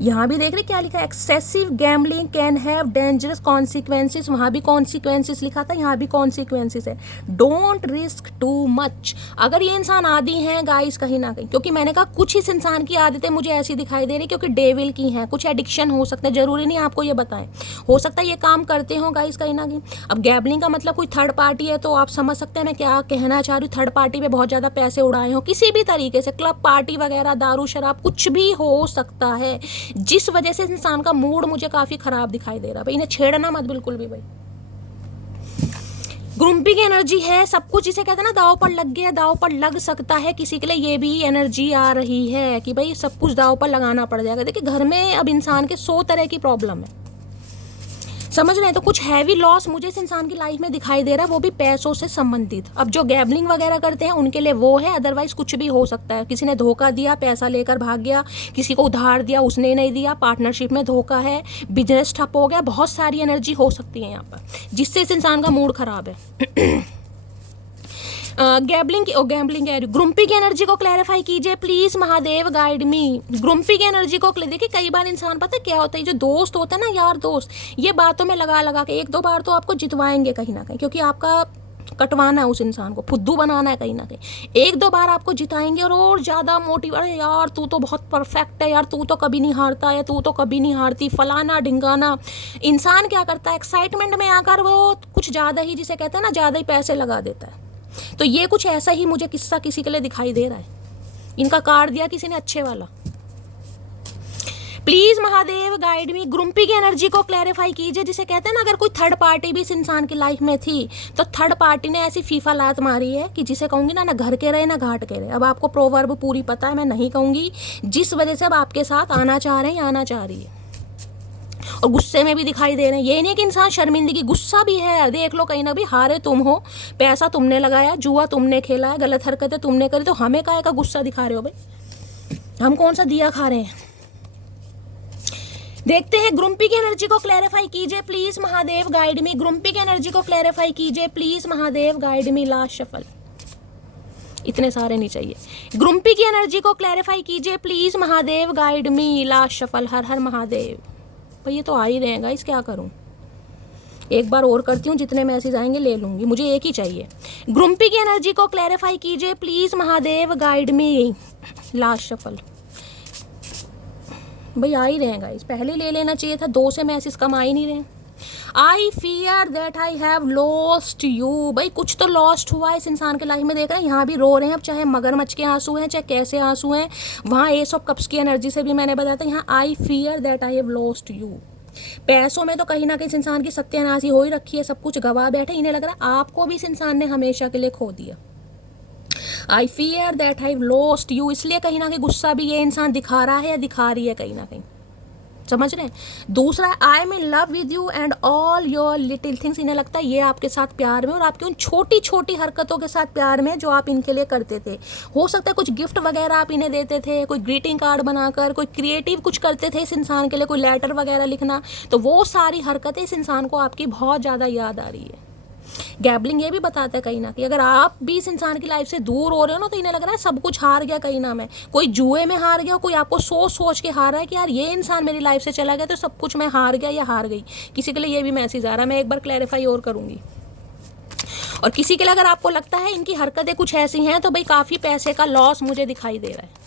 यहाँ भी देख रहे क्या लिखा है, excessive gambling can have dangerous consequences, वहाँ भी कॉन्सिक्वेंसेस लिखा था, यहाँ भी कॉन्सिक्वेंसेस है। Don't risk too much. अगर ये इंसान आदी हैं गाइस कहीं ना कहीं, क्योंकि मैंने कहा कुछ इस इंसान की आदतें मुझे ऐसी दिखाई दे रही क्योंकि डेविल की हैं, कुछ एडिक्शन हो सकते हैं, जरूरी नहीं आपको ये बताएं, हो सकता है ये काम करते हो गाइस कहीं ना कहीं। अब गैम्बलिंग का मतलब कोई थर्ड पार्टी है, तो आप समझ सकते हैं मैं क्या कहना चाह रही हूँ, थर्ड पार्टी पे बहुत ज़्यादा पैसे उड़ाए हो किसी भी तरीके से, क्लब पार्टी वगैरह, दारू शराब, कुछ भी हो सकता है, जिस वजह से इंसान का मूड मुझे काफी खराब दिखाई दे रहा। भाई इन्हें छेड़ना मत बिल्कुल भी। भाई ग्रुम्पी की एनर्जी है, सब कुछ इसे कहते हैं ना दाव पर लग गया, दाव पर लग सकता है किसी के लिए, ये भी एनर्जी आ रही है कि भाई सब कुछ दाव पर लगाना पड़ जाएगा। देखिए घर में अब इंसान के 100 तरह की प्रॉब्लम है, समझ रहे हैं, तो कुछ हैवी लॉस मुझे इस इंसान की लाइफ में दिखाई दे रहा है, वो भी पैसों से संबंधित। अब जो गैम्बलिंग वगैरह करते हैं उनके लिए वो है, अदरवाइज कुछ भी हो सकता है, किसी ने धोखा दिया, पैसा लेकर भाग गया, किसी को उधार दिया उसने नहीं दिया, पार्टनरशिप में धोखा है, बिजनेस ठप हो गया, बहुत सारी एनर्जी हो सकती है यहाँ पर, जिससे इस इंसान का मूड खराब है। गैम्बलिंग ग्रुम्पी की एनर्जी को क्लैरिफाई कीजिए please, Mahadev guide me. Grumpy की एनर्जी को देखिए, कई बार इंसान पता है क्या होता है, जो दोस्त होता है ना, यार दोस्त, ये बातों में लगा लगा के 1-2 बार तो आपको जितवाएंगे कहीं ना कहीं, क्योंकि आपका कटवाना है उस इंसान को, फुद्दू बनाना है कहीं ना कहीं, 1-2 बार आपको जिताएंगे और ज़्यादा मोटिव, अरे यार तू तो बहुत परफेक्ट है यार, तू तो कभी नहीं हारता है, तू तो कभी नहीं हारती, फलाना ढिंगाना। इंसान क्या करता है, एक्साइटमेंट में आकर वो कुछ ज़्यादा ही, जिसे कहते हैं ना, ज़्यादा ही पैसे लगा देता है। तो ये कुछ ऐसा ही मुझे किस्सा किसी के लिए दिखाई दे रहा है, इनका कार्ड दिया किसी ने अच्छे वाला। Please Mahadev guide me, grumpy की एनर्जी को क्लैरिफाई कीजिए, जिसे कहते हैं ना, अगर कोई थर्ड पार्टी भी इस इंसान की लाइफ में थी तो थर्ड पार्टी ने ऐसी फीफा लात मारी है कि जिसे कहूंगी ना घर के रहे ना घाट के रहे। अब आपको प्रोवर्ब पूरी पता है, मैं नहीं कहूंगी, जिस वजह से अब आपके साथ आना चाह रहे हैं या आना चाह रही है, और गुस्से में भी दिखाई दे रहे हैं। ये नहीं कि इंसान शर्मिंदगी, गुस्सा भी है, देख लो कहीं ना भी, हारे तुम हो, पैसा तुमने लगाया, जुआ तुमने खेला है, गलत हरकतें तुमने करी, तो हमें काहे का गुस्सा दिखा रहे हो भाई, हम कौन सा दिया खा रहे हैं। देखते हैं, ग्रुम्पी की एनर्जी को क्लैरिफाई कीजिए please Mahadev guide me, grumpy की एनर्जी को क्लैरिफाई कीजिए please Mahadev guide me. Last shuffle, इतने सारे नहीं चाहिए। ग्रुम्पी की एनर्जी को क्लैरिफाई कीजिए please Mahadev guide me. Last shuffle, हर हर महादेव। भाई ये तो आ ही रहेगा, इस क्या करूं, एक बार और करती हूँ, जितने मैसेज आएंगे ले लूंगी, मुझे एक ही चाहिए। ग्रुम्पी की एनर्जी को क्लैरिफाई कीजिए please Mahadev guide me. Last shuffle, भाई आ ही रहेगा, इस पहले ले लेना चाहिए था, 2 से मैसेज कम आ ही नहीं रहे। I fear that I have lost you, भाई कुछ तो लॉस्ट हुआ है इस इंसान के लाइफ में, देख रहे हैं यहाँ भी रो रहे हैं, अब चाहे मगरमच्छ के आंसू हैं चाहे कैसे आंसू हैं। वहाँ एस ऑफ कप्स की एनर्जी से भी मैंने बताया था, यहाँ I fear that I have lost you. पैसों में तो कहीं ना कहीं इस इंसान की सत्यानाशी हो ही रखी है, सब कुछ गवा बैठे, इन्हें लग रहा है आपको भी इस इंसान ने हमेशा के लिए खो दिया। I fear that I have lost you, इसलिए कहीं ना कहीं गुस्सा भी ये इंसान दिखा रहा है या दिखा रही है कहीं ना कहीं, समझ रहे हैं। दूसरा, I am in love with you and all your little things. इन्हें लगता है ये आपके साथ प्यार में और आपकी उन छोटी छोटी हरकतों के साथ प्यार में जो आप इनके लिए करते थे। हो सकता है कुछ गिफ्ट वगैरह आप इन्हें देते थे, कोई ग्रीटिंग कार्ड बनाकर, कोई क्रिएटिव कुछ करते थे इस इंसान के लिए, कोई लेटर वगैरह लिखना, तो वो सारी हरकतें इस इंसान को आपकी बहुत ज़्यादा याद आ रही है। गैबलिंग ये भी बताता है कहीं ना कि अगर आप भी इस इंसान की लाइफ से दूर हो रहे हो ना, तो इन्हें लग रहा है सब कुछ हार गया कहीं ना, मैं कोई जुए में हार गया, कोई आपको सोच सोच के हार रहा है कि यार ये इंसान मेरी लाइफ से चला गया तो सब कुछ मैं हार गया या हार गई। किसी के लिए ये भी मैसेज आ रहा है, मैं एक बार क्लैरिफाई और करूंगी। और किसी के लिए अगर आपको लगता है इनकी हरकतें कुछ ऐसी हैं, तो भाई काफ़ी पैसे का लॉस मुझे दिखाई दे रहा है।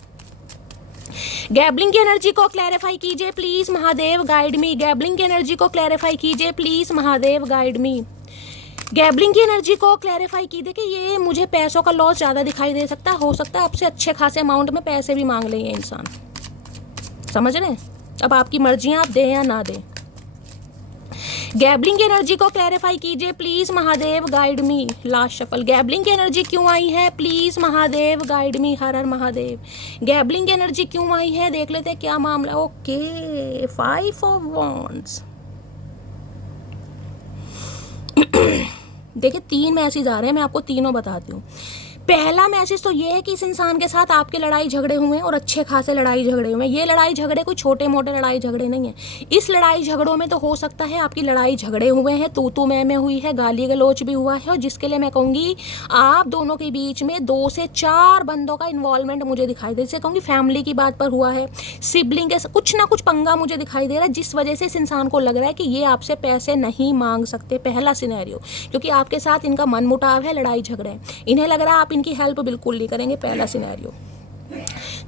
गैबलिंग की एनर्जी को क्लैरिफाई कीजिए प्लीज महादेव, गाइड मी। गैबलिंग की एनर्जी को क्लैरिफाई कीजिए प्लीज महादेव, गाइड मी। गैबलिंग की एनर्जी को क्लैरिफाई कीजिए कि ये मुझे पैसों का लॉस ज़्यादा दिखाई दे सकता है। हो सकता है आपसे अच्छे खासे अमाउंट में पैसे भी मांग ले ये इंसान। समझ रहे हैं? अब आपकी मर्जी है, आप दें या ना दें। गैबलिंग की एनर्जी को क्लैरिफाई कीजिए please Mahadev, guide me. Last shuffle. Gambling की एनर्जी क्यों आई है प्लीज महादेव, गाइड मी। हर हर महादेव। गैबलिंग की एनर्जी क्यों आई है, देख लेते हैं क्या मामला। Okay, 5 of wands. देखिए 3 मैसेज आ रहे हैं, मैं आपको तीनों बताती हूँ। पहला मैसेज तो ये है कि इस इंसान के साथ आपके लड़ाई झगड़े हुए हैं और अच्छे खासे लड़ाई झगड़े हुए हैं। ये लड़ाई झगड़े कोई छोटे मोटे लड़ाई झगड़े नहीं है। इस लड़ाई झगड़ों में तो हो सकता है आपकी लड़ाई झगड़े हुए हैं, तू मैं हुई है, गाली गलौच भी हुआ है, और जिसके लिए मैं कहूँगी आप दोनों के बीच में 2 से 4 बंदों का इन्वॉल्वमेंट मुझे दिखाई दे। जैसे कहूँगी फैमिली की बात पर हुआ है, सिबलिंग के कुछ ना कुछ पंगा मुझे दिखाई दे रहा है, जिस वजह से इस इंसान को लग रहा है कि ये आपसे पैसे नहीं मांग सकते। पहला सिनेरियो, क्योंकि आपके साथ इनका मनमुटाव है, लड़ाई झगड़े हैं, इन्हें लग रहा है आप इनकी हेल्प बिल्कुल नहीं करेंगे। पहला सिनेरियो।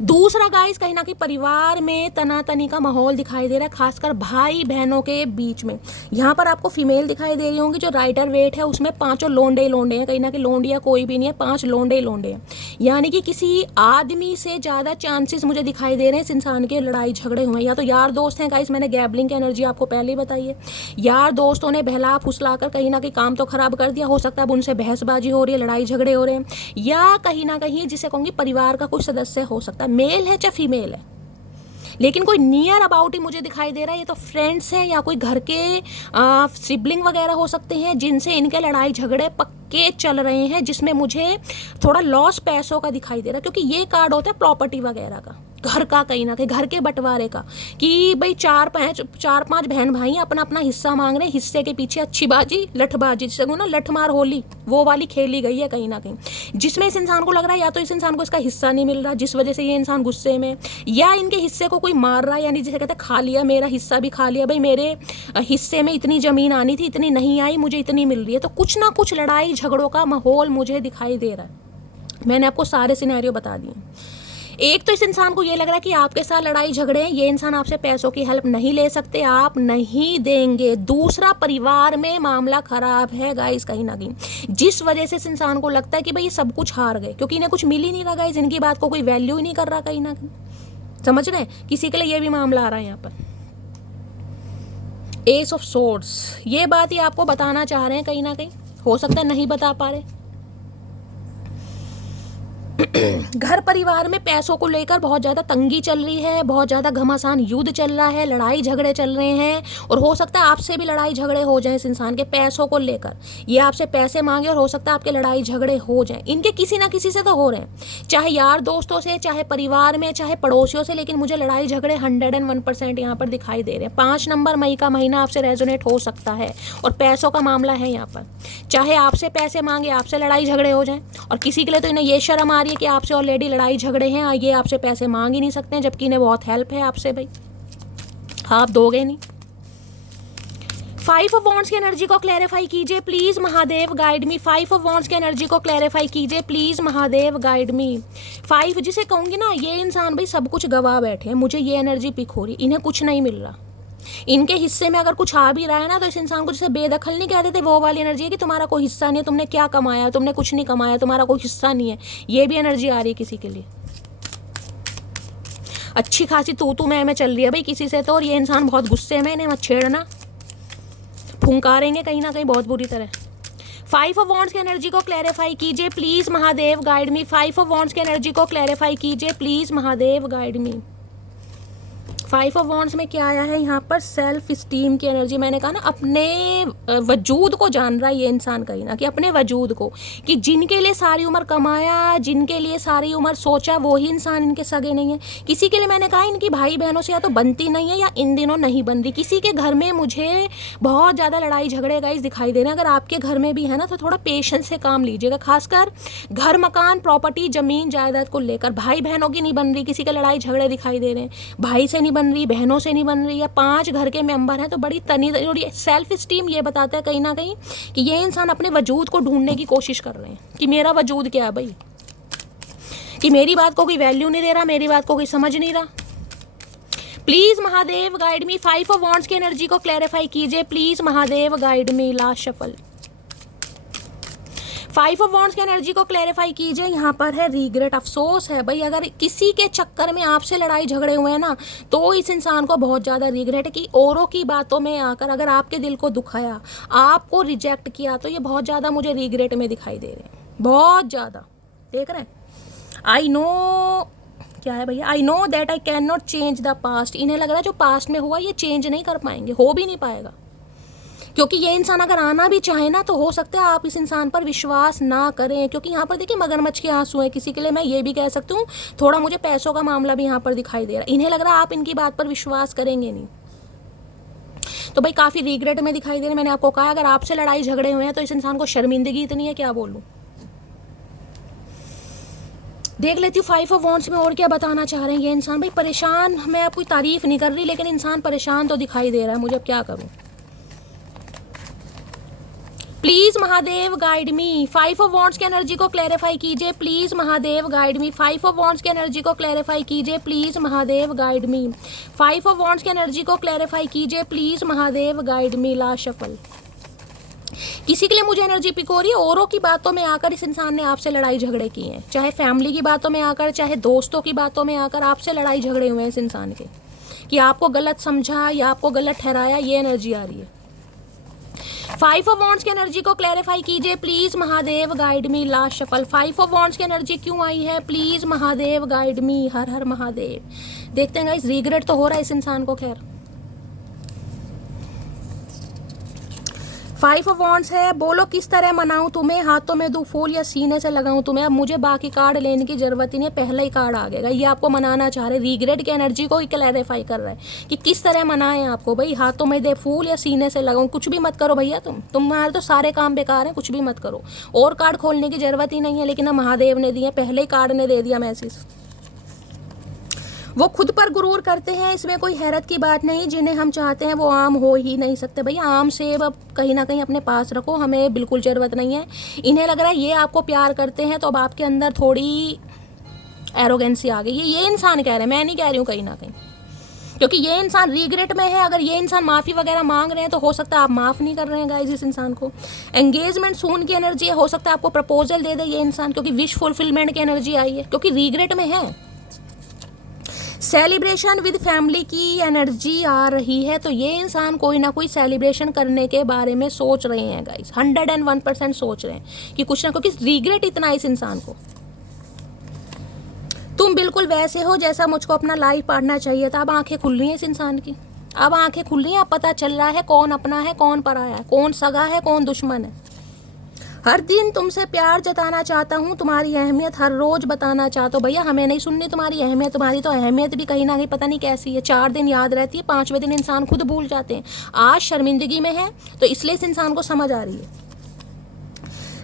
दूसरा गाइस, कहीं ना कहीं परिवार में तनातनी का माहौल दिखाई दे रहा है, खासकर भाई बहनों के बीच में। यहाँ पर आपको फीमेल दिखाई दे रही होंगी, जो राइटर वेट है उसमें 5 लोंडे हैं। कहीं ना कहीं लोंडिया कोई भी नहीं है, 5 लोंडे हैं। यानी कि किसी आदमी से ज़्यादा चांसेस मुझे दिखाई दे रहे हैं इस इंसान के लड़ाई झगड़े हुए। या तो यार दोस्त हैं गाइस, मैंने गैबलिंग की एनर्जी आपको पहले ही बताई है। यार दोस्तों ने बहला फुसला कर कहीं ना कहीं काम तो खराब कर दिया। हो सकता है अब उनसे बहसबाजी हो रही है, लड़ाई झगड़े हो रहे हैं, या कहीं ना कहीं जिसे कहूँगी परिवार का कोई सदस्य हो सकता है, मेल है चाहे फीमेल है, लेकिन कोई नियर अबाउट ही मुझे दिखाई दे रहा है। ये तो फ्रेंड्स हैं या कोई घर के सिबलिंग वगैरह हो सकते हैं, जिनसे इनके लड़ाई झगड़े पक्के चल रहे हैं, जिसमें मुझे थोड़ा लॉस पैसों का दिखाई दे रहा है। क्योंकि ये कार्ड होता है प्रॉपर्टी वगैरह का, घर का, कहीं ना कहीं घर के बंटवारे का, कि भाई 4-5 बहन भाई अपना अपना हिस्सा मांग रहे हैं। हिस्से के पीछे अच्छी बाजी, लठबाजी, जिसे ना लठ मार होली, वो वाली खेली गई है कहीं ना कहीं, जिसमें इस इंसान को लग रहा है या तो इस इंसान को इसका हिस्सा नहीं मिल रहा, जिस वजह से ये इंसान गुस्से में, या इनके हिस्से को कोई मार रहा है, यानी जिसे कहते हैं खा लिया, मेरा हिस्सा भी खा लिया, भाई मेरे हिस्से में इतनी ज़मीन आनी थी, इतनी नहीं आई, मुझे इतनी मिल रही है। तो कुछ ना कुछ लड़ाई झगड़ों का माहौल मुझे दिखाई दे रहा है। मैंने आपको सारे सिनेरियो बता दिए। एक तो इस इंसान को ये लग रहा है कि आपके साथ लड़ाई झगड़े हैं, ये इंसान आपसे पैसों की हेल्प नहीं ले सकते, आप नहीं देंगे। दूसरा, परिवार में मामला खराब है गाइस कहीं ना कहीं, जिस वजह से इस इंसान को लगता है कि भाई ये सब कुछ हार गए, क्योंकि इन्हें कुछ मिल ही नहीं रहा गाइस, इनकी बात को कोई वैल्यू ही नहीं कर रहा कहीं ना कहीं। समझ रहे हैं? किसी के लिए ये भी मामला आ रहा है यहाँ पर। एस ऑफ सोर्ड्स, ये बात ही आपको बताना चाह रहे हैं कहीं ना कहीं, हो सकता है नहीं बता पा रहे। घर परिवार में पैसों को लेकर बहुत ज़्यादा तंगी चल रही है, बहुत ज़्यादा घमासान युद्ध चल रहा है, लड़ाई झगड़े चल रहे हैं, और हो सकता है आपसे भी लड़ाई झगड़े हो जाए इस इंसान के पैसों को लेकर। ये आपसे पैसे मांगे और हो सकता है आपके लड़ाई झगड़े हो जाए। इनके किसी ना किसी से तो हो रहे हैं, चाहे यार दोस्तों से, चाहे परिवार में, चाहे पड़ोसियों से, लेकिन मुझे लड़ाई झगड़े 101% यहाँ पर दिखाई दे रहे हैं। 5 नंबर मई का महीना आपसे रेजोनेट हो सकता है, और पैसों का मामला है यहाँ पर। चाहे आपसे पैसे मांगे, आपसे लड़ाई झगड़े हो जाए, और किसी के लिए तो इन्हें ये शर्म आ रही है कि आपसे ऑलरेडी लड़ाई झगड़े हैं, ये आपसे पैसे मांग ही नहीं सकते हैं, जबकि इन्हें बहुत हेल्प है आपसे, भाई आप दोगे नहीं। 5 ऑफ वॉन्ड्स की एनर्जी को क्लैरिफाई कीजिए please Mahadev, guide me. 5 of wands की एनर्जी को क्लैरिफाई कीजिए प्लीज महादेव, गाइड मी। 5, जिसे कहूंगी ना, ये इंसान भाई सब कुछ गवा बैठे हैं, मुझे ये एनर्जी पिक हो रही, इन्हें कुछ नहीं मिल रहा। इनके हिस्से में अगर कुछ आ भी रहा है ना, तो इस इंसान को जैसे बेदखल नहीं कहते थे, वो वाली एनर्जी है कि तुम्हारा कोई हिस्सा नहीं है, तुमने क्या कमाया, तुमने कुछ नहीं कमाया, तुम्हारा कोई हिस्सा नहीं है। ये भी एनर्जी आ रही है किसी के लिए। अच्छी खासी तू मैं चल रही है भाई किसी से तो, और ये इंसान बहुत गुस्से में, इन्हें मत छेड़ना, फुंकारेंगे कहीं ना कहीं बहुत बुरी तरह। 5 ऑफ वॉन्ड्स की एनर्जी को क्लैरिफाई कीजिए please Mahadev, guide me. 5 of wands की एनर्जी को क्लैरिफाई कीजिए please Mahadev, guide me. 5 of wands में क्या आया है यहाँ पर? सेल्फ स्टीम की एनर्जी। मैंने कहा ना, अपने वजूद को जान रहा है ये इंसान कहीं ना, कि अपने वजूद को, कि जिनके लिए सारी उम्र कमाया, जिनके लिए सारी उम्र सोचा, वही इंसान इनके सगे नहीं है। किसी के लिए मैंने कहा इनकी भाई बहनों से या तो बनती नहीं है या इन दिनों नहीं बन रही। किसी के घर में मुझे बहुत ज़्यादा लड़ाई झगड़े गाइस दिखाई दे रहे हैं। अगर आपके घर में भी है ना, तो थोड़ा पेशेंस से काम लीजिएगा, खासकर घर मकान प्रॉपर्टी ज़मीन जायदाद को लेकर। भाई बहनों की नहीं बन रही, किसी के लड़ाई झगड़े दिखाई दे रहे हैं, भाई से नहीं बन रही, बहनों से नहीं बन रही, या 5 घर के मेंबर हैं, तो बड़ी तनी और सेल्फ स्टीम ये बताता है कहीं ना कहीं कि ये इंसान अपने वजूद को ढूंढने की कोशिश कर रहे हैं कि मेरा वजूद क्या है भाई, कि मेरी बात को कोई वैल्यू नहीं दे रहा, मेरी बात को कोई समझ नहीं रहा। Please Mahadev guide me, 5 of wands की एनर्जी को क्लैरिफाई कीजिए please Mahadev guide me. Last shuffle, 5 of wands की एनर्जी को क्लैरिफाई कीजिए। यहाँ पर है रिग्रेट, अफसोस है भाई। अगर किसी के चक्कर में आपसे लड़ाई झगड़े हुए हैं ना, तो इस इंसान को बहुत ज़्यादा रिग्रेट है कि औरों की बातों में आकर अगर आपके दिल को दुखाया, आपको रिजेक्ट किया, तो ये बहुत ज़्यादा मुझे रिग्रेट में दिखाई दे रहे हैं, बहुत ज़्यादा। देख रहे हैं, आई नो क्या है भैया, I know that I can not change the past. इन्हें लग रहा है जो पास्ट में हुआ ये चेंज नहीं कर पाएंगे, हो भी नहीं पाएगा, क्योंकि ये इंसान अगर आना भी चाहे ना, तो हो सकता है आप इस इंसान पर विश्वास ना करें, क्योंकि यहाँ पर देखिए मगरमच्छ के आंसू हैं। किसी के लिए मैं ये भी कह सकती हूँ, थोड़ा मुझे पैसों का मामला भी यहाँ पर दिखाई दे रहा है। इन्हें लग रहा है आप इनकी बात पर विश्वास करेंगे नहीं, तो भाई काफ़ी रिग्रेट में दिखाई दे रहे हैं। मैंने आपको कहा अगर आपसे लड़ाई झगड़े हुए हैं तो इस इंसान को शर्मिंदगी इतनी है, क्या बोलूँ। देख लेती हूँ 5 ऑफ वॉन्ड्स में और क्या बताना चाह रहे हैं ये इंसान। भाई परेशान, मैं आपकी तारीफ नहीं कर रही, लेकिन इंसान परेशान तो दिखाई दे रहा है मुझे, अब क्या करूँ। Please Mahadev guide me, 5 of wands की एनर्जी को क्लैरिफाई कीजिए please Mahadev guide me. 5 of wands की एनर्जी को क्लैरिफाई कीजिए please Mahadev guide me. 5 of wands की एनर्जी को क्लैरिफाई कीजिए please Mahadev guide me. Last shuffle, किसी के लिए मुझे एनर्जी पिक हो रही है, औरों की बातों में आकर इस इंसान ने आपसे लड़ाई झगड़े किए हैं, चाहे फैमिली की बातों में आकर, चाहे दोस्तों की बातों में आकर आपसे लड़ाई झगड़े हुए हैं इस इंसान के, कि आपको गलत समझा या आपको गलत ठहराया, ये एनर्जी आ रही है। 5 ऑफ वॉन्ड्स की एनर्जी को क्लैरिफाई कीजिए please Mahadev guide me. Last shuffle, 5 of wands की एनर्जी क्यों आई है, प्लीज महादेव गाइड मी। हर हर महादेव। देखते हैं गाइस, रिग्रेट तो हो रहा है इस इंसान को। खैर 5 ऑफ वॉन्ड्स है, बोलो किस तरह मनाऊं तुम्हें, हाथों में दूं फूल या सीने से लगाऊं तुम्हें। अब मुझे बाकी कार्ड लेने की जरूरत ही नहीं है, पहला ही कार्ड आ गया। ये आपको मनाना चाह रहे, रिग्रेट की एनर्जी को ही क्लैरिफाई कर रहा है कि किस तरह मनाएं आपको। भाई हाथों में दे फूल या सीने से लगाऊं, कुछ भी मत करो भैया, तुम्हारे तो सारे काम बेकार हैं, कुछ भी मत करो। और कार्ड खोलने की जरूरत ही नहीं है, लेकिन महादेव ने दिए, पहले ही कार्ड ने दे दिया मैसेज। वो खुद पर गुरूर करते हैं, इसमें कोई हैरत की बात नहीं। जिन्हें हम चाहते हैं वो आम हो ही नहीं सकते। भैया आम सेब अब कहीं ना कहीं अपने पास रखो, हमें बिल्कुल ज़रूरत नहीं है। इन्हें लग रहा है ये आपको प्यार करते हैं, तो अब आपके अंदर थोड़ी एरोगेंसी आ गई है। ये इंसान कह रहे हैं, मैं नहीं कह रही हूँ कहीं ना कहीं, क्योंकि ये इंसान रिग्रेट में है। अगर ये इंसान माफ़ी वगैरह मांग रहे हैं तो हो सकता है आप माफ़ नहीं कर रहे हैं गाइस इस इंसान को। एंगेजमेंट सून की एनर्जी है, हो सकता है आपको प्रपोजल दे दे ये इंसान, क्योंकि विश फुलफिलमेंट की एनर्जी आई है, क्योंकि रिग्रेट में है। सेलिब्रेशन विद फैमिली की एनर्जी आ रही है, तो ये इंसान कोई ना कोई सेलिब्रेशन करने के बारे में सोच रहे हैं गाइस, 101% सोच रहे हैं कि कुछ ना कुछ, रिग्रेट इतना इस इंसान को। तुम बिल्कुल वैसे हो जैसा मुझको अपना लाइफ पार्टनर चाहिए था। अब आंखें खुल रही हैं इस इंसान की, अब आंखें खुल रही हैं, अब पता चल रहा है कौन अपना है कौन पराया है, कौन सगा है कौन दुश्मन है। हर दिन तुमसे प्यार जताना चाहता हूँ, तुम्हारी अहमियत हर रोज बताना चाहता हूँ। भैया हमें नहीं सुननी तुम्हारी अहमियत, तुम्हारी तो अहमियत भी कहीं ना कहीं पता नहीं कैसी है। 4 दिन याद रहती है, 5वें दिन इंसान खुद भूल जाते हैं। आज शर्मिंदगी में है तो इसलिए इस इंसान को समझ आ रही है।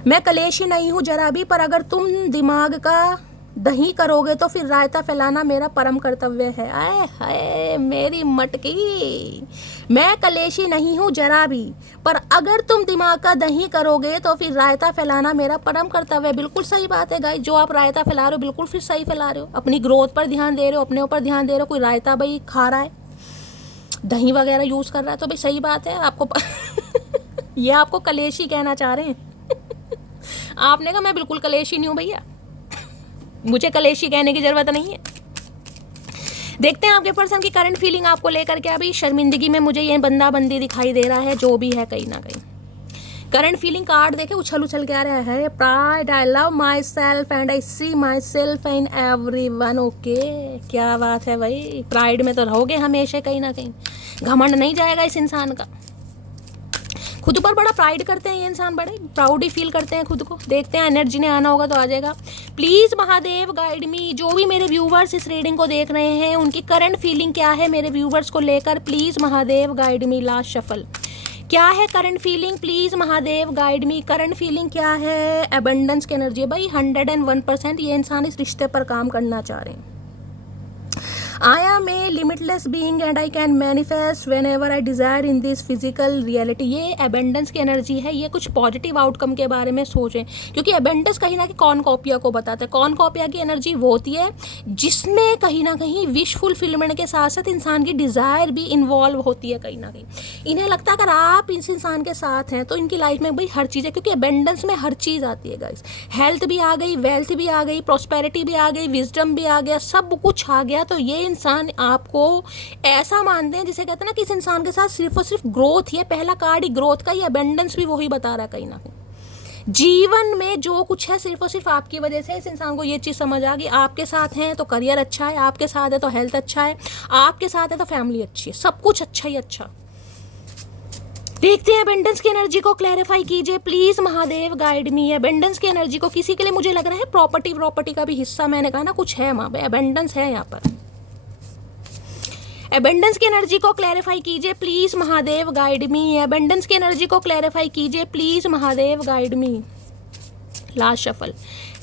मैं कलेशी नहीं हूँ जरा भी, पर अगर तुम दिमाग का दही करोगे तो फिर रायता फैलाना मेरा परम कर्तव्य है। आए हाय मेरी मटकी, मैं कलेशी नहीं हूँ जरा भी, पर अगर तुम दिमाग का दही करोगे तो फिर रायता फैलाना मेरा परम कर्तव्य है। बिल्कुल सही बात है गाइस, जो आप रायता फैला रहे हो बिल्कुल फिर सही फैला रहे हो। अपनी ग्रोथ पर ध्यान दे रहे हो, अपने ऊपर ध्यान दे रहे हो। कोई रायता भाई खा रहा है, दही वगैरह यूज़ कर रहा है, तो भाई सही बात है आपको ये आपको कलेशी कहना चाह रहे हैं आपने कहा मैं बिल्कुल कलेशी नहीं हूँ भैया, मुझे कलेशी कहने की जरूरत नहीं है। देखते हैं आपके पर्सन की करंट फीलिंग आपको लेकर के। अभी शर्मिंदगी में मुझे ये बंदा बंदी दिखाई दे रहा है, जो भी है कहीं ना कहीं करंट फीलिंग कार्ड देखे उछल उछल के आ रहा है, pride, I love myself and I see myself in everyone. Okay, क्या बात है भाई, प्राइड में तो रहोगे हमेशा कहीं ना कहीं, घमंड नहीं जाएगा इस इंसान का। खुद पर बड़ा प्राइड करते हैं ये इंसान, बड़े प्राउड ही फील करते हैं खुद को। देखते हैं एनर्जी ने आना होगा तो आ जाएगा। प्लीज़ महादेव गाइड मी, जो भी मेरे व्यूवर्स इस रीडिंग को देख रहे हैं उनकी करंट फीलिंग क्या है मेरे व्यूवर्स को लेकर, please Mahadev guide me. Last shuffle, क्या है current feeling, please Mahadev guide me. Current feeling क्या है? एबंडेंस की एनर्जी है भाई, 101%। ये इंसान इस रिश्ते पर काम करना चाह रहे हैं। I am a limitless being and I can manifest whenever I desire in this physical reality। ये एबेंडेंस की एनर्जी है, ये कुछ पॉजिटिव आउटकम के बारे में सोचें, क्योंकि एबेंडेंस कहीं ना कहीं कॉर्नकोपिया को बताता है। कॉर्नकोपिया की एनर्जी वो होती है जिसमें कहीं ना कहीं विश फुलफिलमेंट के साथ साथ इंसान की डिज़ायर भी इन्वॉल्व होती है कहीं ना कहीं। इन्हें लगता है अगर आप इस इंसान के साथ हैं तो इनकी लाइफ में भाई हर चीज़ है, क्योंकि एबेंडेंस में हर चीज़ आती है गाइस। हेल्थ भी आ गई, वेल्थ भी आ गई, प्रॉस्पेरिटी भी आ गई, विजडम भी आ गया, सब कुछ आ गया। तो ये इंसान आपको ऐसा मानते हैं जिसे कहते हैं ना कि इस इंसान के साथ सिर्फ और सिर्फ ग्रोथ ही है। पहला कार्ड ही ग्रोथ का, ही एबेंडेंस भी वही बता रहा है कहीं ना कहीं। जीवन में जो कुछ है सिर्फ और सिर्फ आपकी वजह से। इस इंसान को ये चीज़ समझ आ गई, आपके साथ हैं तो करियर अच्छा है, आपके साथ है तो हेल्थ अच्छा है, आपके साथ है तो फैमिली अच्छी है, सब कुछ अच्छा ही अच्छा। देखते हैं एबेंडेंस की एनर्जी को क्लैरिफाई कीजिए please Mahadev guide me. Abundance की एनर्जी को किसी के लिए मुझे लग रहा है प्रॉपर्टी का भी हिस्सा, मैंने कहा ना कुछ है वहाँ पे, एबेंडेंस है यहाँ पर। एबेंडेंस की एनर्जी को क्लैरिफाई कीजिए please Mahadev guide me. Abundance की एनर्जी को क्लैरिफाई कीजिए please Mahadev guide me. Last shuffle,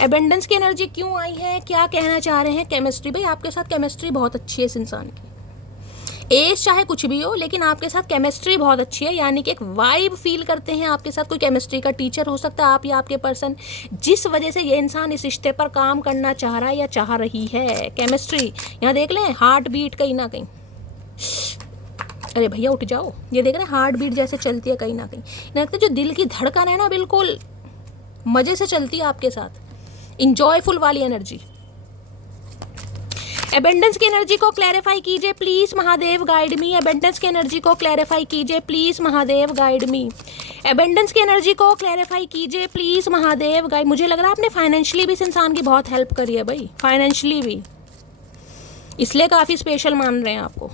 abundance की एनर्जी क्यों आई है, क्या कहना चाह रहे हैं? केमिस्ट्री, भाई आपके साथ केमिस्ट्री बहुत अच्छी है इस इंसान की। एज चाहे कुछ भी हो लेकिन आपके साथ केमिस्ट्री बहुत अच्छी है, यानी कि एक वाइब फील करते हैं आपके साथ। कोई केमिस्ट्री का टीचर हो सकता है आप या आपके पर्सन, जिस वजह से ये इंसान इस रिश्ते पर काम करना चाह रहा है या चाह रही है। केमिस्ट्री यहाँ देख लें, हार्ट बीट कहीं ना कहीं, अरे भैया उठ जाओ, ये देख रहे हैं हार्ट बीट जैसे चलती है कहीं ना कहीं। लगता है जो दिल की धड़कन है ना बिल्कुल मज़े से चलती है आपके साथ, इंजॉयफुल वाली एनर्जी। एबेंडेंस की एनर्जी को क्लैरिफाई कीजिए please Mahadev guide me. Abundance की एनर्जी को क्लैरिफाई कीजिए please Mahadev guide me. Abundance की एनर्जी को क्लैरिफाई कीजिए प्लीज महादेव गाइड। मुझे लग रहा है आपने फाइनेंशियली भी इस इंसान की बहुत हेल्प करी है भाई, फाइनेंशियली भी, इसलिए काफ़ी स्पेशल मान रहे हैं आपको।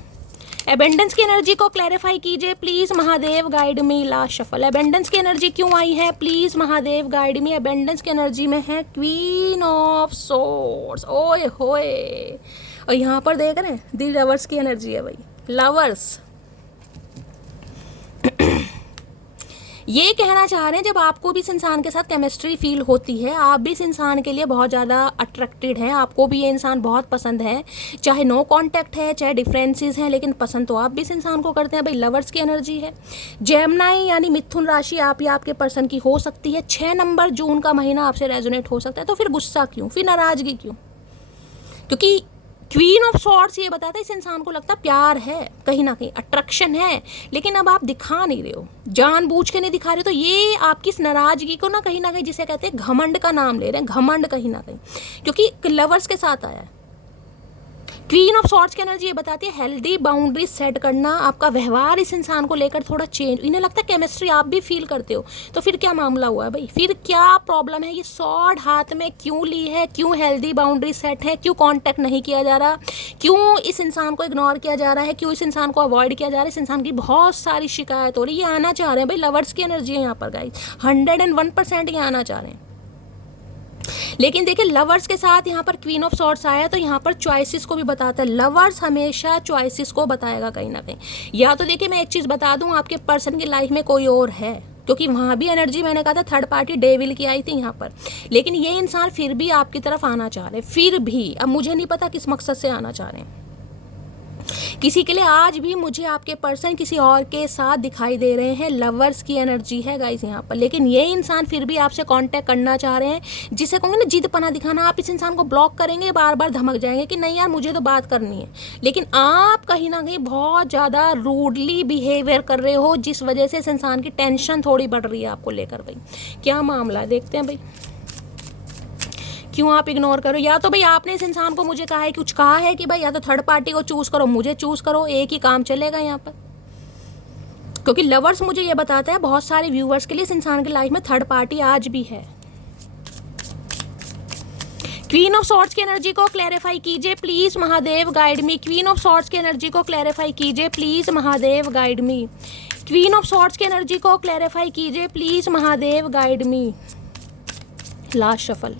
एबेंडेंस की एनर्जी को क्लैरिफाई कीजिए please Mahadev guide me. Last shuffle, abundance की एनर्जी क्यों आई है please Mahadev guide me. Abundance की एनर्जी में है क्वीन ऑफ सोर्ड्स, ओए होए, और यहाँ पर देख रहे हैं दी लवर्स की एनर्जी है भाई, लवर्स। ये कहना चाह रहे हैं जब आपको भी इस इंसान के साथ केमिस्ट्री फील होती है, आप भी इस इंसान के लिए बहुत ज़्यादा अट्रैक्टेड हैं, आपको भी ये इंसान बहुत पसंद है, चाहे नो कांटेक्ट है चाहे डिफरेंसेस हैं, लेकिन पसंद तो आप भी इस इंसान को करते हैं भाई। लवर्स की एनर्जी है, जेमिनी यानी मिथुन राशि आप या आपके पर्सन की हो सकती है। 6 नंबर जून का महीना आपसे रेजोनेट हो सकता है। तो फिर गुस्सा क्यों, फिर नाराज़गी क्यों? क्योंकि क्वीन ऑफ सॉर्ड्स ये बताता है इस इंसान को लगता प्यार है कहीं ना कहीं, अट्रैक्शन है, लेकिन अब आप दिखा नहीं रहे हो, जानबूझ के नहीं दिखा रहे हो। तो ये आपकी इस नाराजगी को ना कहीं जिसे कहते हैं घमंड का नाम ले रहे हैं, घमंड कहीं ना कहीं, क्योंकि लवर्स के साथ आया है। क्वीन ऑफ सॉर्ड्स की एनर्जी ये बताती है हेल्दी बाउंड्री सेट करना, आपका व्यवहार इस इंसान को लेकर थोड़ा चेंज। इन्हें लगता है केमिस्ट्री आप भी फील करते हो, तो फिर क्या मामला हुआ है भाई, फिर क्या प्रॉब्लम है? ये सॉर्ड हाथ में क्यों ली है, क्यों हेल्दी बाउंड्री सेट है, क्यों कांटेक्ट नहीं किया जा रहा, क्यों इस इंसान को इग्नोर किया जा रहा है, क्यों इस इंसान को अवॉइड किया जा रहा है? इस इंसान की बहुत सारी शिकायत हो रही है, ये आना चाह रहे हैं भाई, लवर्स की एनर्जी है यहाँ पर गाइस, 101% ये आना चाह रहे हैं। लेकिन देखिए लवर्स के साथ यहाँ पर क्वीन ऑफ सॉर्ड्स आया तो यहाँ पर चॉइसेस को भी बताता है। लवर्स हमेशा चॉइसेस को बताएगा कहीं ना कहीं। या तो देखिए मैं एक चीज़ बता दूँ, आपके पर्सन की लाइफ में कोई और है, क्योंकि वहाँ भी एनर्जी मैंने कहा था थर्ड पार्टी डेविल की आई थी यहाँ पर, लेकिन ये इंसान फिर भी आपकी तरफ आना चाह रहे हैं, फिर भी। अब मुझे नहीं पता किस मकसद से आना चाह रहे हैं, किसी के लिए आज भी मुझे आपके पर्सन किसी और के साथ दिखाई दे रहे हैं, लवर्स की एनर्जी है गाइस यहाँ पर। लेकिन ये इंसान फिर भी आपसे कांटेक्ट करना चाह रहे हैं, जिसे कहूँगे ना जिद पना दिखाना। आप इस इंसान को ब्लॉक करेंगे, बार बार धमक जाएंगे कि नहीं यार मुझे तो बात करनी है, लेकिन आप कहीं ना कहीं बहुत ज़्यादा रूडली बिहेवियर कर रहे हो, जिस वजह से इस इंसान की टेंशन थोड़ी बढ़ रही है आपको लेकर। भाई क्या मामला है, देखते हैं भाई क्यों आप इग्नोर करो। या तो भाई आपने इस इंसान को मुझे कहा है, कुछ कहा है कि भाई या तो थर्ड पार्टी को चूज़ करो, मुझे चूज़ करो, एक ही काम चलेगा यहाँ पर। क्योंकि लवर्स मुझे ये बताता है बहुत सारे व्यूवर्स के लिए इस इंसान की लाइफ में थर्ड पार्टी आज भी है। क्वीन ऑफ सॉर्ड्स की एनर्जी को क्लैरिफाई कीजिए please Mahadev guide me. Queen of swords की एनर्जी को क्लैरिफाई कीजिए please Mahadev guide me. Queen of swords की एनर्जी को क्लैरिफाई कीजिए please Mahadev guide me. Last shuffle.